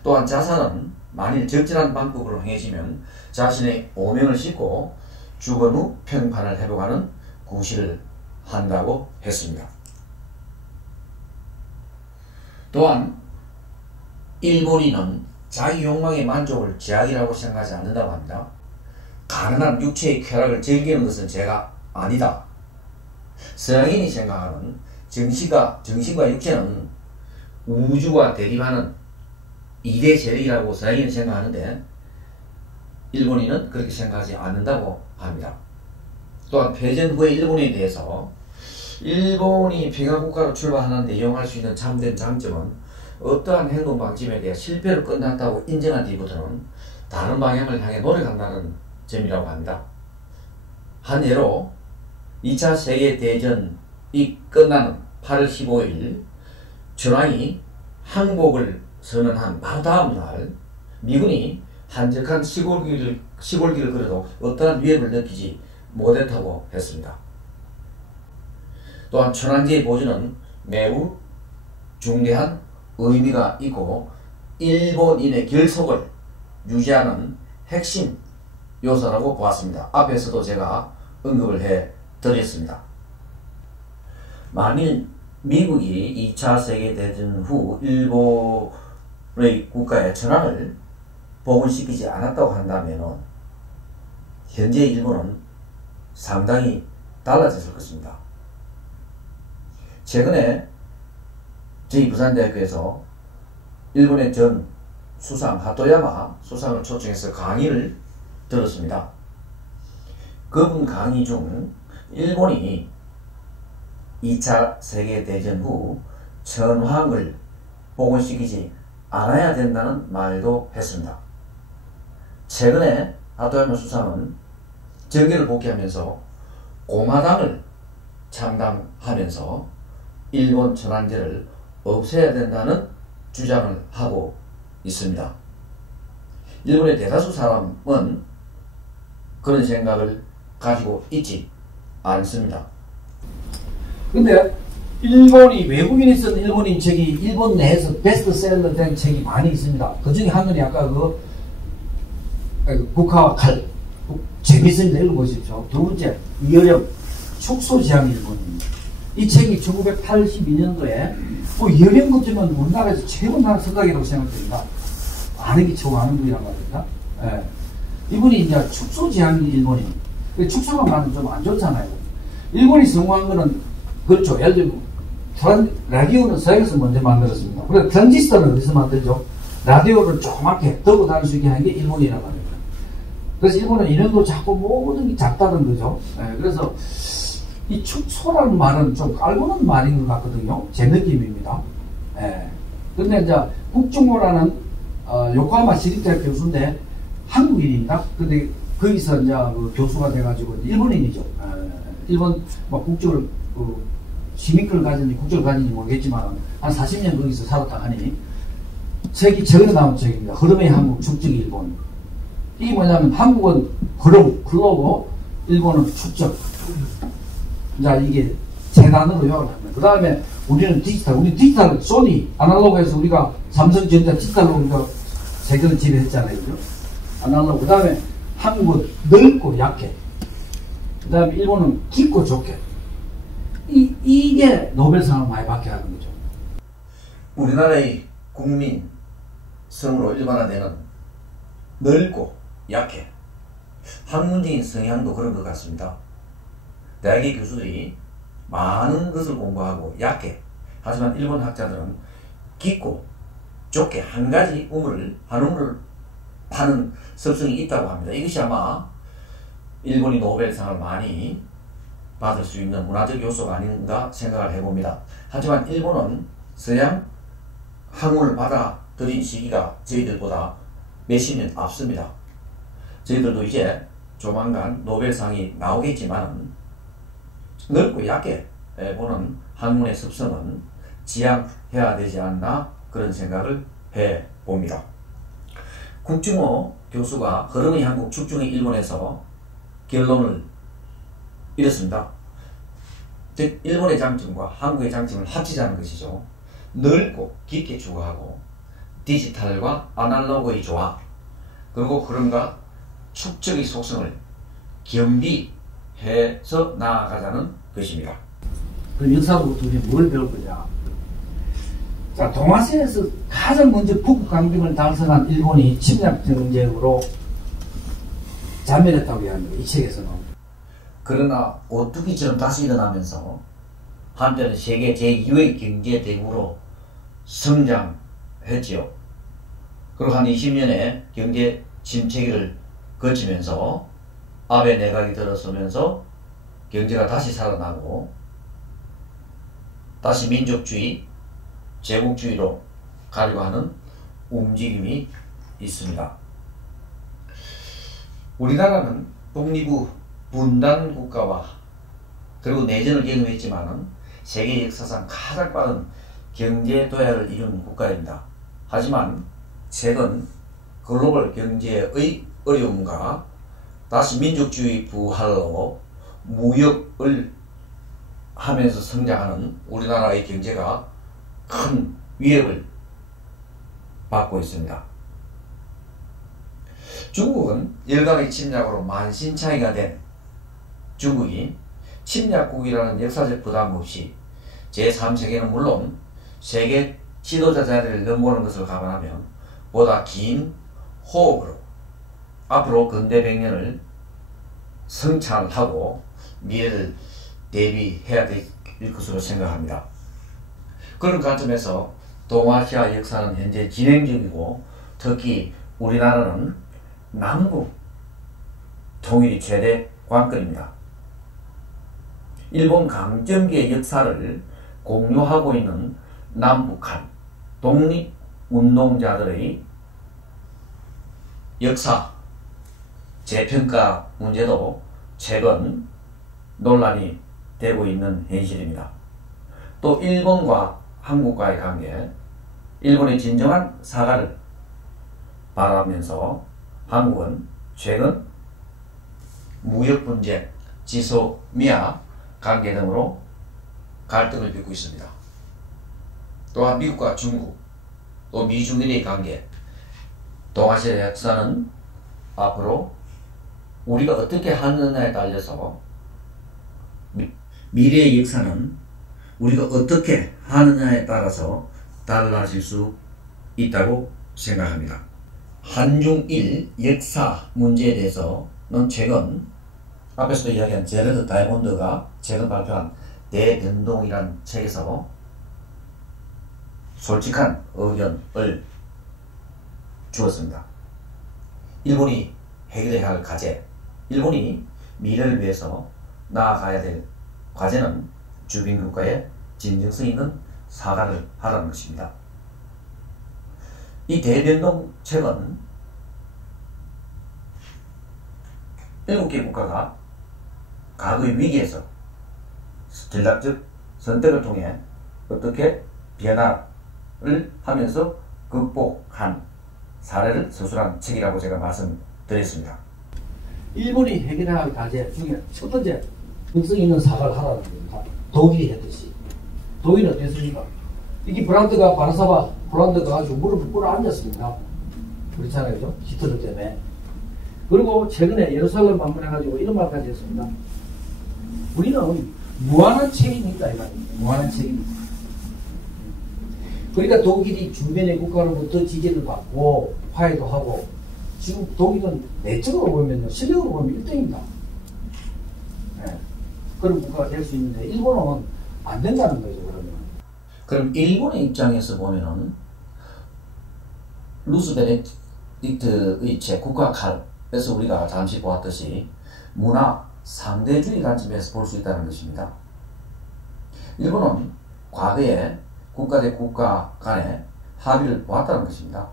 또한 자살은 만일 적절한 방법으로 행해지면 자신의 오명을 씻고 죽은 후 평판을 회복하는 구실을 한다고 했습니다. 또한 일본인은 자기 욕망의 만족을 제약이라고 생각하지 않는다고 합니다. 가난한 육체의 쾌락을 즐기는 것은 죄가 아니다. 서양인이 생각하는 정신과 육체는 우주와 대립하는 2대 세력이라고 서양인이 생각하는데 일본인은 그렇게 생각하지 않는다고 합니다. 또한 패전 후의 일본에 대해서 일본이 평화국가로 출발하는 데 이용할 수 있는 참된 장점은 어떠한 행동 방침에 대해 실패로 끝났다고 인정한 뒤부터는 다른 방향을 향해 노력한다는 점이라고 합니다. 한 예로 2차 세계대전이 끝나는 8월 15일 전황이 항복을 선언한 바로 다음 날 미군이 한적한 시골길을 걸어도 어떠한 위협을 느끼지 못했다고 했습니다. 또한 천황제의 보존은 매우 중대한 의미가 있고 일본인의 결속을 유지하는 핵심 요소라고 보았습니다. 앞에서도 제가 언급을 해 드렸습니다. 만일 미국이 2차 세계대전 후 일본의 국가의 전황을 복원시키지 않았다고 한다면 현재 일본은 상당히 달라졌을 것입니다. 최근에 저희 부산대학교에서 일본의 전 수상 하토야마 수상을 초청해서 강의를 들었습니다. 그분 강의 중 일본이 2차 세계대전 후 전황을 복원시키지 않아야 된다는 말도 했습니다. 최근에 하토야마 수상은 정계를 복귀하면서 공화당을 창당하면서 일본 전황제를 없애야 된다는 주장을 하고 있습니다. 일본의 대다수 사람은 그런 생각을 가지고 있지 않습니다. 근데 일본이 외국인이 쓴 일본인 책이 일본 내에서 베스트셀러 된 책이 많이 있습니다. 그 중에 한 권이 아까 국화와 칼 재밌습니다. 읽어보십시오. 두 번째 이어령 축소지향 일본입니다. 이 책이 1982년도에 이어령 것쯤은 우리나라에서 최고나 성각이라고 생각됩니다. 아는 게 최고 아는 분이란 말입니다. 예. 이분이 이제 축소지향 일본인. 축소가 말은 좀 안 좋잖아요. 일본이 성공한 거는 그렇죠. 예를 들면 라디오는 서양에서 먼저 만들었습니다. 그래서 트랜지스터는 어디서 만들죠? 라디오를 조그맣게 들고 다닐 수 있게 하는 게 일본이란 말입니다. 그래서 일본은 이름도 작고 모든 게 작다는 거죠. 예, 그래서 이 축소라는 말은 좀 깔보는 말인 것 같거든요. 제 느낌입니다. 예. 근데 이제 국중호라는 요코하마 시립대학 교수인데 한국인입니다. 근데 거기서 이제 그 교수가 돼가지고 일본인이죠. 일본 국적을 시민권을 가진지 국적을 가진지 모르겠지만 한 40년 거기서 살았다 하니 책이 적어 나온 책입니다. 흐름의 한국, 축적 일본. 이게 뭐냐면 한국은 흐름, 흘러고 일본은 축적. 자, 이게 세 단어로 요약을 합니다. 그 다음에 우리는 디지털, 소니, 아날로그에서 우리가 삼성전자 디지털로 우리가 세계를 지배했잖아요. 그죠? 아날로그. 그 다음에 한국은 넓고 약해. 그 다음에 일본은 깊고 좁게. 이게 노벨상을 많이 받게 하는 거죠. 우리나라의 국민성으로 일반화되는 넓고 약해. 학문적인 성향도 그런 것 같습니다. 대학의 교수들이 많은 것을 공부하고 약해. 하지만 일본 학자들은 깊고 좁게 한 가지 우물을 파는 습성이 있다고 합니다. 이것이 아마 일본이 노벨상을 많이 받을 수 있는 문화적 요소가 아닌가 생각을 해봅니다. 하지만 일본은 서양 학문을 받아들인 시기가 저희들보다 몇십 년 앞섭니다. 저희들도 이제 조만간 노벨상이 나오겠지만 넓고 얕게 보는 학문의 습성은 지양해야 되지 않나 그런 생각을 해봅니다. 국중호 교수가 흐름의 한국, 축중의 일본에서 결론을 이렇습니다. 즉 일본의 장점과 한국의 장점을 합치자는 것이죠. 넓고 깊게 추구하고 디지털과 아날로그의 조화 그리고 흐름과 축적의 속성을 겸비해서 나아가자는 것입니다. 그럼 역사로부터 우리가 뭘 배울 거냐? 자, 동아시아에서 가장 먼저 북극 강빙을 달성한 일본이 침략 정책으로 자멸했다고 이야기합니다. 이 책에서는. 그러나 오뚜기처럼 다시 일어나면서 한때는 세계 제2의 경제 대국으로 성장했지요. 그리고 한 20년의 경제 침체기를 거치면서 아베 내각이 들어서면서 경제가 다시 살아나고 다시 민족주의, 제국주의로 가려고 하는 움직임이 있습니다. 우리나라는 독립 후 분단 국가와 그리고 내전을 경험했지만은 세계 역사상 가장 빠른 경제 도약을 이룬 국가입니다. 하지만 최근 글로벌 경제의 어려움과 다시 민족주의 부활로 무역을 하면서 성장하는 우리나라의 경제가 큰 위협을 받고 있습니다. 중국은 일각의 침략으로 만신창이가 된 중국이 침략국이라는 역사적 부담 없이 제3세계는 물론 세계 지도자 자리를 넘보는 것을 감안하면 보다 긴 호흡으로 앞으로 근대 100년을 성찰하고 미래를 대비해야 될 것으로 생각합니다. 그런 관점에서 동아시아 역사는 현재 진행 중이고 특히 우리나라는 남북 통일이 최대 관건입니다. 일본 강점기의 역사를 공유하고 있는 남북한 독립운동자들의 역사 재평가 문제도 최근 논란이 되고 있는 현실입니다. 또 일본과 한국과의 관계, 일본의 진정한 사과를 바라면서 한국은 최근 무역 분쟁, 지소미아 관계 등으로 갈등을 빚고 있습니다. 또한 미국과 중국, 또 미중일의 관계, 동아시아 역사는 앞으로 우리가 어떻게 하느냐에 따라서 미래의 역사는 우리가 어떻게 하느냐에 따라서 달라질 수 있다고 생각합니다. 한중일 역사 문제에 대해서는 최근 앞에서도 이야기한 제러드 다이몬드가 최근 발표한 대변동이라는 책에서 솔직한 의견을 주었습니다. 일본이 해결해야 할 과제, 일본이 미래를 위해서 나아가야 될 과제는 주변국가의 진정성 있는 사과를 하라는 것입니다. 이 대변동 책은 7개 국가가 과거의 위기에서 전략적 선택을 통해 어떻게 변화를 하면서 극복한 사례를 서술한 책이라고 제가 말씀드렸습니다. 일본이 해결해야 할 과제 중에 첫 번째, 정성 있는 사과를 하라는 겁니다. 독일이 했듯이. 독일은 어땠습니까? 이게 바르사바 브란드가 가지고 무릎을 꿇어 앉았습니다. 그렇잖아요, 그죠? 히틀러 때문에. 그리고 최근에 예루살렘 방문해가지고 이런 말까지 했습니다. 우리는 무한한 책임이 있다, 이거 아닙니까? 무한한 책임이 있다. 그러니까 독일이 주변의 국가로부터 지지를 받고 화해도 하고, 지금 독일은 내적으로 보면요, 실력으로 보면 1등입니다. 네. 그런 국가가 될 수 있는데 일본은 안 된다는 거죠. 그럼 일본의 입장에서 보면은 루스베네딕트의 제 국가 칼에서 우리가 잠시 보았듯이 문화 상대주의 관점에서 볼 수 있다는 것입니다. 일본은 과거에 국가 대 국가 간의 합의를 보았다는 것입니다.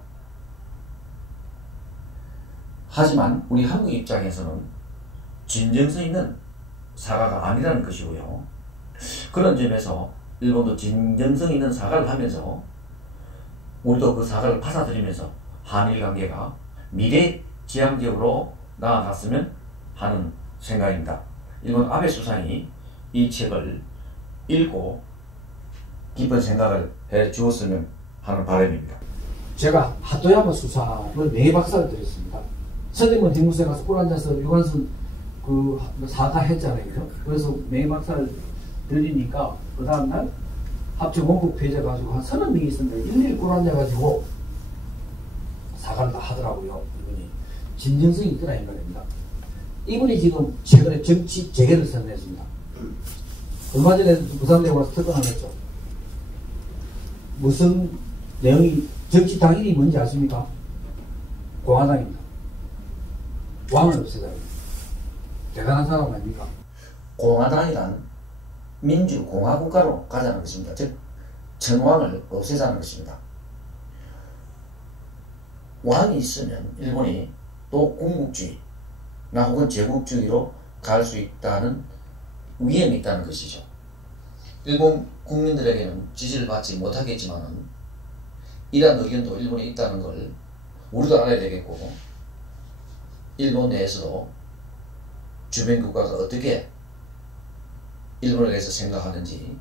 하지만 우리 한국 입장에서는 진정성 있는 사과가 아니라는 것이고요. 그런 점에서 일본도 진정성 있는 사과를 하면서 우리도 그 사과를 받아들이면서 한일 관계가 미래지향적으로 나아갔으면 하는 생각입니다. 일본 아베 수상이 이 책을 읽고 깊은 생각을 해 주었으면 하는 바람입니다. 제가 하토야마 수사를 네 박사를 드렸습니다. 선생님은 뒷무소에 가서 꿀 앉아서 유관순 그 사과했잖아요. 그래서 네 박사를 드리니까 그 다음날 합정 원국 폐지해 가지고 한 30명이 있었는데 일일이 꿀 앉아가지고 사과를 다 하더라고요. 이분이 진정성이 있더라 이 말입니다. 이분이 지금 최근에 정치 재개를 선언했습니다. 얼마 전에 부산대에 와서 특검을 했죠. 무슨 내용이 정치 당일이 뭔지 아십니까? 공화당입니다. 왕을 없애다. 대단한 사람 아닙니까? 공화당이란 민주공화국가로 가자는 것입니다. 즉 전왕을 없애자는 것입니다. 왕이 있으면 일본이 또 군국주의나 혹은 제국주의로 갈 수 있다는 위험이 있다는 것이죠. 일본 국민들에게는 지지를 받지 못하겠지만 이러한 의견도 일본에 있다는 걸 우리도 알아야 되겠고, 일본 내에서도 주변 국가가 어떻게 일본에 대해서 생각하는지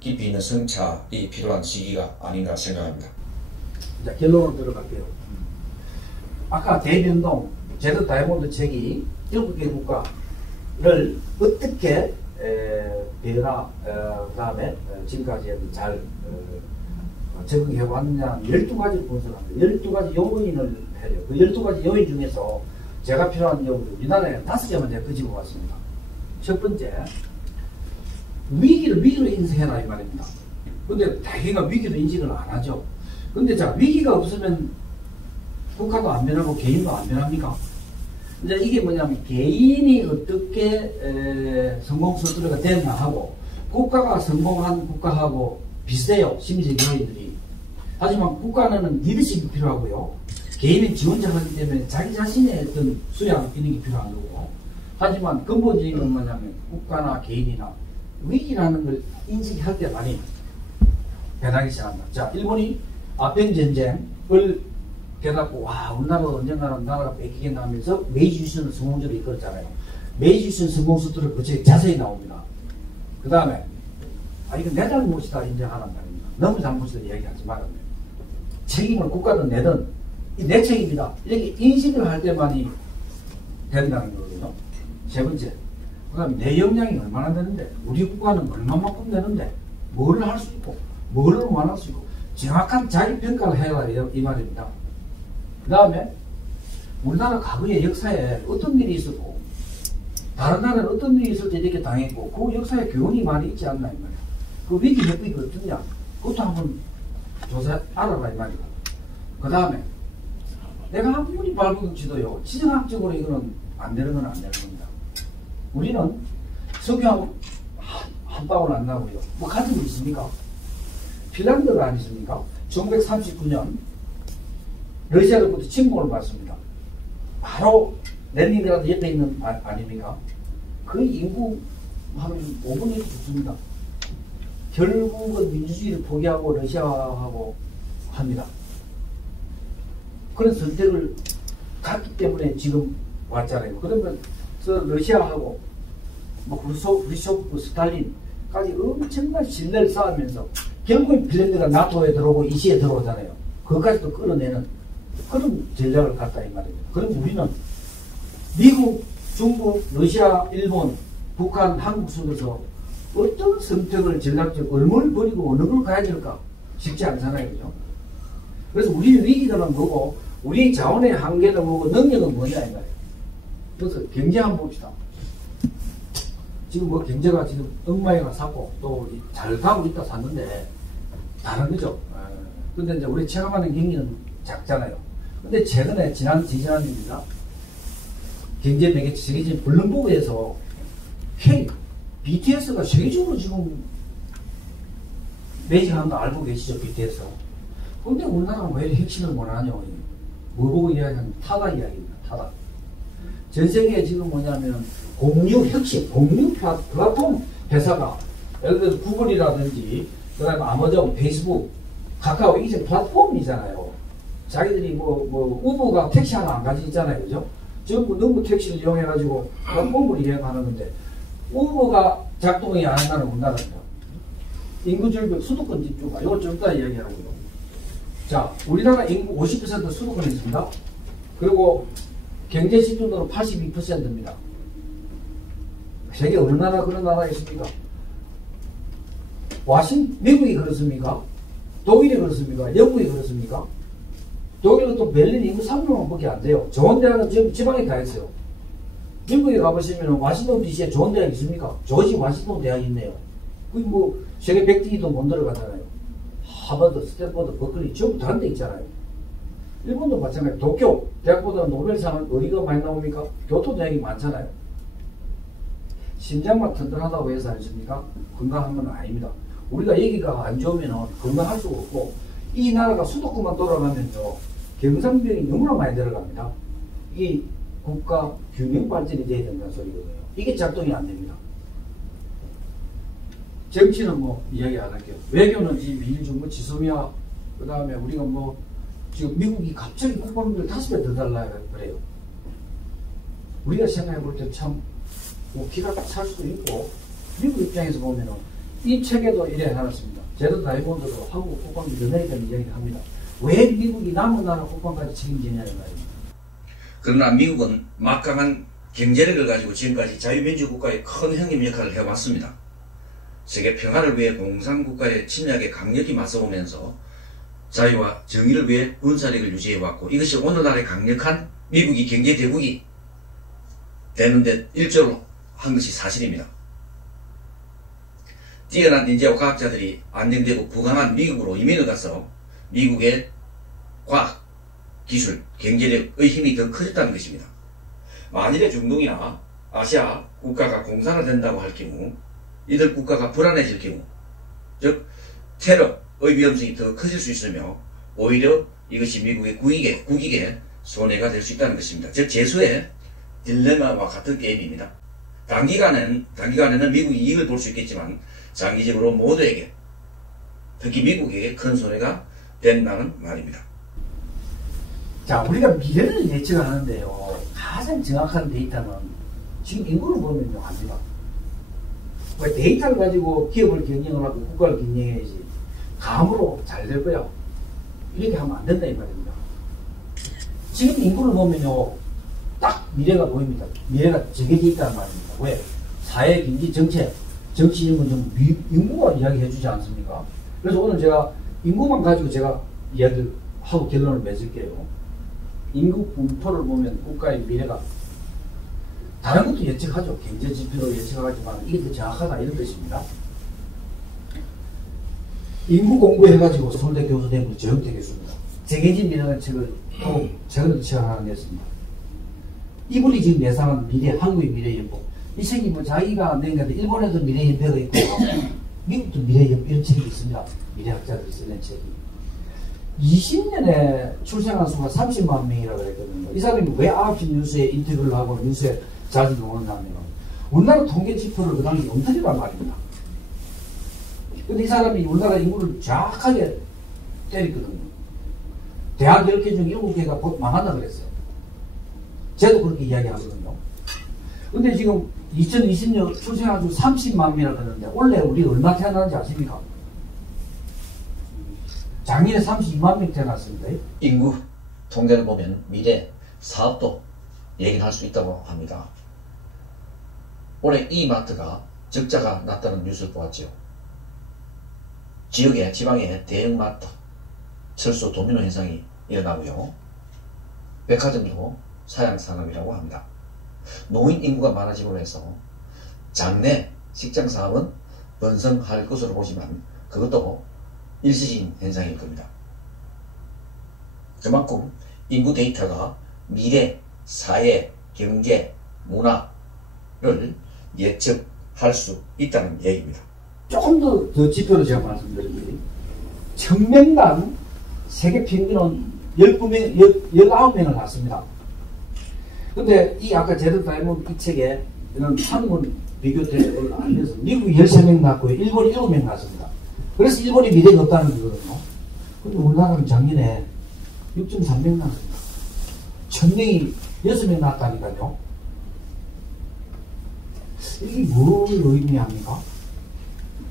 깊이 있는 성찰이 필요한 시기가 아닌가 생각합니다. 자, 결론으로 들어갈게요. 아까 대변동 제도 다이아몬드 책이 7개 국가를 어떻게 변화, 그 다음에 지금까지 잘 적응해 왔느냐 12가지를 분석합니다. 12가지 요인을 해요. 그 12가지 요인 중에서 제가 필요한 요인을 우리나라에 5개만 제가 끄집어 왔습니다. 첫 번째, 위기로 인식해라 이 말입니다. 근데 대개가 위기로 인식을 안 하죠. 근데 자, 위기가 없으면 국가도 안 변하고 개인도 안 변합니까? 이제 이게 뭐냐면 개인이 어떻게 성공 스토리가 됐나 하고 국가가 성공한 국가하고 비슷해요. 심리적 요인들이. 하지만 국가는 리더십이 필요하고요. 개인은 지원자하기 때문에 자기 자신의 어떤 수양 이런 게 필요한 거고. 하지만 근본적인 건 뭐냐면 국가나 개인이나 위기라는 걸 인식할 때 많이 변하기 시작한다. 자, 일본이 아펜 전쟁을 깨닫고 와, 우리나라가 언젠가는 나라가 뺏기겠나 하면서 메이지 유신을 성공적으로 이끌었잖아요. 메이지 유신 성공 스토리를 그쪽에 자세히 나옵니다. 그 다음에 이건 내 잘못이다 인정하란 말입니다. 너무 잘못이다 이야기하지 말아요. 책임을 국가든 내든 내 책임이다 이렇게 인식을 할 때만이 된다는 거거든요. 세 번째, 그 다음에 내 역량이 얼마나 되는데 우리 국가는 얼마만큼 되는데 뭐를 할 수 있고 뭐를 완할 수 있고 정확한 자기평가를 해라 이 말입니다. 그 다음에 우리나라 과거의 역사에 어떤 일이 있었고 다른 나라는 어떤 일이 있을 때 이렇게 당했고 그 역사에 교훈이 많이 있지 않나 이 말이야. 그 위기 회복이 어떠냐 그것도 한번 조사 알아라 이 말이야. 그 다음에 내가 아무리 밟은 지도요 지정학적으로 이거는 안 되는 건 안 되는 겁니다. 우리는 석유하고 한 방울 안 나고요. 뭐 같은 게 있습니까? 핀란드가 아니십니까? 1939년 러시아로부터 침공을 받습니다. 바로 렐닌그라드 옆에 있는 아닙니까? 그 인구 한 5분의 1 죽습니다. 결국은 민주주의를 포기하고 러시아하고 합니다. 그런 선택을 갔기 때문에 지금 왔잖아요. 그러면 러시아하고 후르쇼프, 스탈린까지 엄청난 신뢰를 쌓으면서 결국엔 핀란드가 나토에 들어오고 이시에 들어오잖아요. 그것까지도 끌어내는 그런 전략을 갖다 이 말입니다. 그럼 우리는 미국, 중국, 러시아, 일본, 북한, 한국 속에서 어떤 선택을 전략적 얼마를 버리고 어느 걸 가야 될까? 쉽지 않잖아요. 그죠? 그래서 우리의 위기는 뭐고 우리의 자원의 한계는 뭐고 능력은 뭐냐 이 말이에요. 그래서 경제 한번 봅시다. 지금 뭐 경제가 지금 엉망이가 샀고 또 잘 가고 있다 샀는데 다른 거죠. 근데 이제 우리 체감하는 경기는 작잖아요. 근데 최근에 지난주입니다. 경제 매개체 세계적인 블룸버그에서 BTS가 세계적으로 지금 매진하는 거 알고 계시죠? BTS. 근데 우리나라는 왜 핵심을 못하냐고. 뭐 보고 이야기하는 타다 이야기입니다. 타다. 전 세계에 지금 뭐냐면 공유 혁신, 공유 플랫폼 회사가 예를 들어서 구글이라든지 그 다음에 아마존, 페이스북, 카카오 이제 플랫폼이잖아요. 자기들이 우버가 택시 하나 안 가지고 있잖아요. 그죠? 전부 너무 택시를 이용해가지고 플랫폼을 이용하는 건데 우버가 작동이 안 한다는 우리나라입니다. 인구 절벽, 수도권 집중화 이걸 좀 이따 이야기하고요. 자, 우리나라 인구 50% 수도권에 있습니다. 그리고 경제 집중도는 82%입니다. 세계 어느 나라 그런 나라가 있습니까? 미국이 그렇습니까? 독일이 그렇습니까? 영국이 그렇습니까? 독일은 또 베를린 인구 3명만 밖에 안 돼요. 좋은 대학은 지금 지방에 다 있어요. 미국에 가보시면 워싱턴 DC에 좋은 대학 있습니까? 조지 워싱턴 대학이 있네요. 그게 뭐 세계 100등이도 못 들어가잖아요. 하버드, 스탠퍼드, 버클리 전부 다른 데 있잖아요. 일본도 마찬가지. 도쿄 대학보다 노벨상은 어디가 많이 나옵니까? 교토 대학이 많잖아요. 심장만 튼튼하다고 해서 아니십니까? 건강한 건 아닙니다. 우리가 여기가 안 좋으면 건강할 수가 없고, 이 나라가 수도권만 돌아가면요, 경상병이 너무나 많이 들어갑니다. 이게 국가 균형 발전이 돼야 된다는 소리거든요. 이게 작동이 안 됩니다. 정치는 뭐 이야기 안 할게요. 외교는 이 미일 정부 지소미아, 그 다음에 우리가 뭐 지금 미국이 갑자기 국방비를 5배 더 달라 그래요. 우리가 생각해 볼 때 참 뭐 기가 찰 수도 있고, 미국 입장에서 보면은 이 책에도 이래 해놨습니다. 제도 다이몬드도 한국 국방비 더 내리자는 이야기를 합니다. 왜 미국이 남은 나라 국방까지 책임지냐는 말입니다. 그러나 미국은 막강한 경제력을 가지고 지금까지 자유민주국가의 큰 형님 역할을 해왔습니다. 세계 평화를 위해 공산국가의 침략에 강력히 맞서오면서 자유와 정의를 위해 군사력을 유지해왔고, 이것이 오늘날의 강력한 미국이 경제대국이 되는 데 일조로 한 것이 사실입니다. 뛰어난 인재와 과학자들이 안정되고 부강한 미국으로 이민을 가서 미국의 과학, 기술, 경제력의 힘이 더 커졌다는 것입니다. 만일에 중동이나 아시아 국가가 공산화된다고 할 경우, 이들 국가가 불안해질 경우, 즉 테러의 위험성이 더 커질 수 있으며 오히려 이것이 미국의 국익에 손해가 될 수 있다는 것입니다. 즉 제수의 딜레마와 같은 게임입니다. 단기간에는 미국이 이익을 볼 수 있겠지만 장기적으로 모두에게, 특히 미국에게 큰 손해가 된다는 말입니다. 자, 우리가 미래를 예측을 하는데요, 가장 정확한 데이터는 지금 인구를 보면요, 압니다. 왜 데이터를 가지고 기업을 경영을 하고 국가를 경영해야지 감으로 잘 될 거야, 이렇게 하면 안 된다 이 말입니다. 지금 인구를 보면요, 딱 미래가 보입니다. 미래가 정해져 있다는 말입니다. 왜? 사회, 경제, 정책, 정치 이런 건 좀 인구가 이야기해 주지 않습니까? 그래서 오늘 제가 인구만 가지고 제가 이야기를 하고 결론을 맺을게요. 인구 분포를 보면 국가의 미래가, 다른 것도 예측하죠. 경제 지표로 예측하지만 이게 더 정확하다 이런 뜻입니다. 인구 공부해가지고 서울대 교수 된 분 정영태 교수입니다. 정해진 미래라는 책을 또 최근에 책을 하나 냈습니다. 이분이 지금 예상한 미래, 한국의 미래연봉. 이 책이 뭐 자기가 낸 건데, 일본에도 미래연패가 있고, 미국도 미래연패, 이런 책이 있습니다. 미래학자들이 쓰는 책이. 20년에 출생한 수가 30만 명이라고 그랬거든요. 이 사람이 왜 9시 뉴스에 인터뷰를 하고 뉴스에 자주 나오냐면, 우리나라 통계 지표를 그 당시 엉터리란 말입니다. 근데 이 사람이 우리나라 인구를 정확하게 때렸거든요. 대학 10개 중 7개가 곧 망한다 그랬어요. 저도 그렇게 이야기하거든요. 근데 지금 2020년 출생한 수 30만 명이라고 하는데, 원래 우리 얼마 태어났는지 아십니까? 작년에 32만 명 태어났습니다. 인구 통계를 보면 미래 사업도 얘기를 할 수 있다고 합니다. 올해 이마트가 적자가 났다는 뉴스를 보았죠. 지방에 대형마트, 철수 도미노 현상이 일어나고요. 백화점도 사양산업이라고 합니다. 노인 인구가 많아짐으로 해서 장내 식장 사업은 번성할 것으로 보지만 그것도 일시적인 현상일 겁니다. 그만큼 인구 데이터가 미래, 사회, 경제, 문화를 예측할 수 있다는 얘기입니다. 조금 더 지표로 제가 말씀드릴게요. 1000명당 세계 평균은 19명을 낳습니다. 근데 이 아까 제도 다이몬드 이 책에 이런 한국은 비교대를 알면서 미국이 13명 낳고요, 일본이 7명 낳습니다. 그래서 일본이 미래가 없다는 거거든요. 근데 우리나라는 작년에 6.3명 낳습니다. 1000명이 6명 낳았다니까요. 이게 뭘 의미합니까?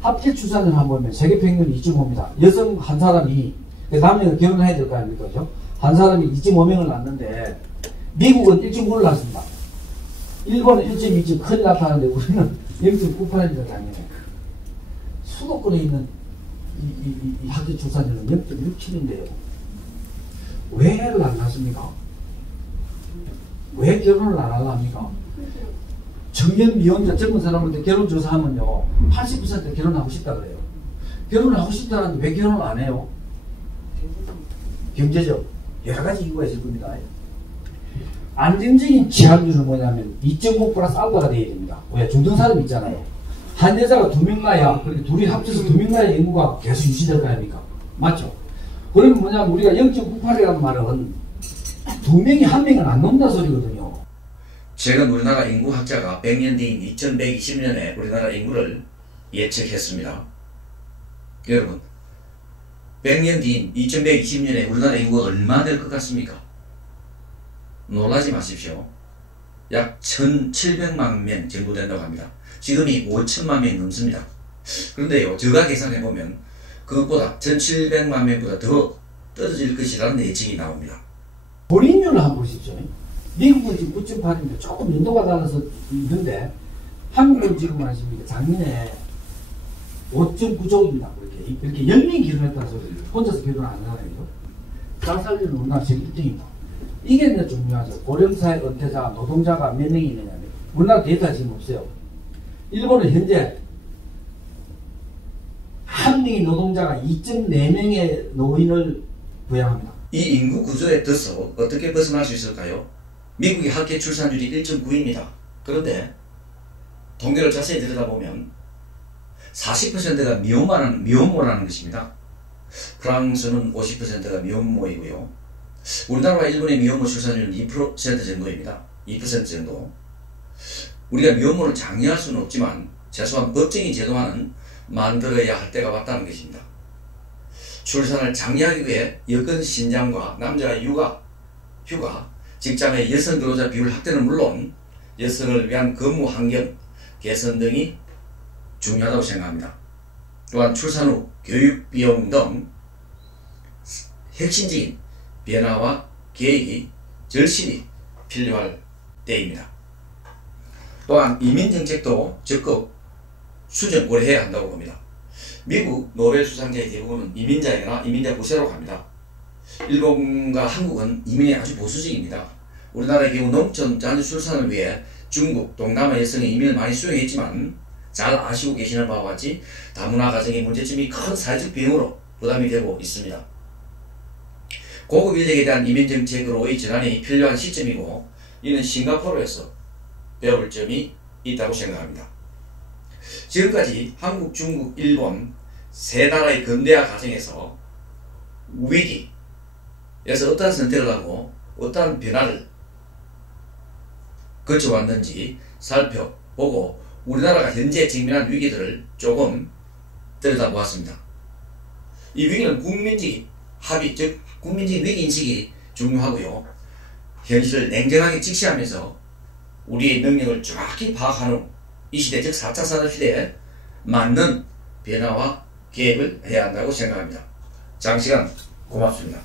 합계 출산을 한번 보면 세계 평균 2.5입니다. 여성 한 사람이, 남녀가 결혼해야 될 거 아닙니까? 그죠? 한 사람이 2.5명을 낳는데, 미국은 1.9를 낳습니다. 일본은 1.2쯤 큰일 났다는데, 우리는 0.98입니다, 작년에. 수도권에 있는 이 합계 출산율은 0.67인데요. 왜를 안 낳습니까? 왜 결혼을 안 하려합니까? 청년 미혼자 젊은 사람한테 결혼 조사하면요, 80% 결혼하고 싶다 그래요. 결혼하고 싶다는데 왜 결혼을 안 해요? 경제적 여러 가지 이유가 있을 겁니다. 안정적인 치환율은 뭐냐면 2.5 플러스 알파가 되어야 됩니다. 왜? 중등 사람 있잖아요. 한 여자가 2명 나야, 그렇게 둘이 합쳐서 2명 나야 인구가 계속 유지될 거 아닙니까? 맞죠? 그러면 뭐냐면 우리가 0.98이라는 말은 2명이 1명은 안 넘는다 소리거든요. 최근 우리나라 인구학자가 100년 뒤인 2120년에 우리나라 인구를 예측했습니다. 여러분, 100년 뒤인 2120년에 우리나라 인구가 얼마 될 것 같습니까? 놀라지 마십시오. 약 1700만 명 정도 된다고 합니다. 지금이 5천만 명이 넘습니다. 그런데요, 제가 계산해보면 그것보다 1700만 명보다 더 떨어질 것이라는 예측이 나옵니다. 본인율을 한번 보십시오. 미국은 지금 9.8인데 조금 연도가 달라서 있는데 한국은 지금 아십니까? 작년에 5.9조입니다. 이렇게 10명 기준했다는 소리. 혼자서 결혼 안 하나요? 잘 살리는 우리나라 제일 1등입니다. 이게 이제 중요하죠. 고령사회 은퇴자, 노동자가 몇 명이 있느냐면 우리나라 데이터 지금 없어요. 일본은 현재 한 명의 노동자가 2.4명의 노인을 부양합니다. 이 인구 구조에 떠서 어떻게 벗어날 수 있을까요? 미국의 합계 출산율이 1.9입니다. 그런데 통계를 자세히 들여다보면 40%가 미혼모라는 것입니다. 프랑스는 50%가 미혼모이고요. 우리나라와 일본의 미혼모 출산율은 2% 정도입니다. 2% 정도. 우리가 미혼모를 장려할 수는 없지만 최소한 법적인 제도화는 만들어야 할 때가 왔다는 것입니다. 출산을 장려하기 위해 여건 신장과 남자의 휴가, 직장의 여성 근로자 비율 확대는 물론 여성을 위한 근무 환경 개선 등이 중요하다고 생각합니다. 또한 출산 후 교육 비용 등 핵심적인 변화와 계획이 절실히 필요할 때입니다. 또한 이민정책도 적극 수정 고려해야 한다고 봅니다. 미국 노벨 수상자의 대부분은 이민자이거나 이민자 부세로 갑니다. 일본과 한국은 이민이 아주 보수적입니다. 우리나라의 경우 농촌 자녀 출산을 위해 중국, 동남아 여성의 이민을 많이 수용했지만 잘 아시고 계시는 바와 같이 다문화 가정의 문제점이 큰 사회적 비용으로 부담이 되고 있습니다. 고급 인력에 대한 이민 정책으로의 전환이 필요한 시점이고 이는 싱가포르에서 배울 점이 있다고 생각합니다. 지금까지 한국, 중국, 일본 세 나라의 근대화 과정에서 위기에서 어떠한 선택을 하고 어떠한 변화를 거쳐왔는지 살펴보고 우리나라가 현재 직면한 위기들을 조금 들여다보았습니다. 이 위기는 국민적인 합의, 즉 국민적인 위기인식이 중요하고요. 현실을 냉정하게 직시하면서 우리의 능력을 정확히 파악한 후 이 시대, 즉 4차 산업시대에 맞는 변화와 계획을 해야 한다고 생각합니다. 장시간 고맙습니다.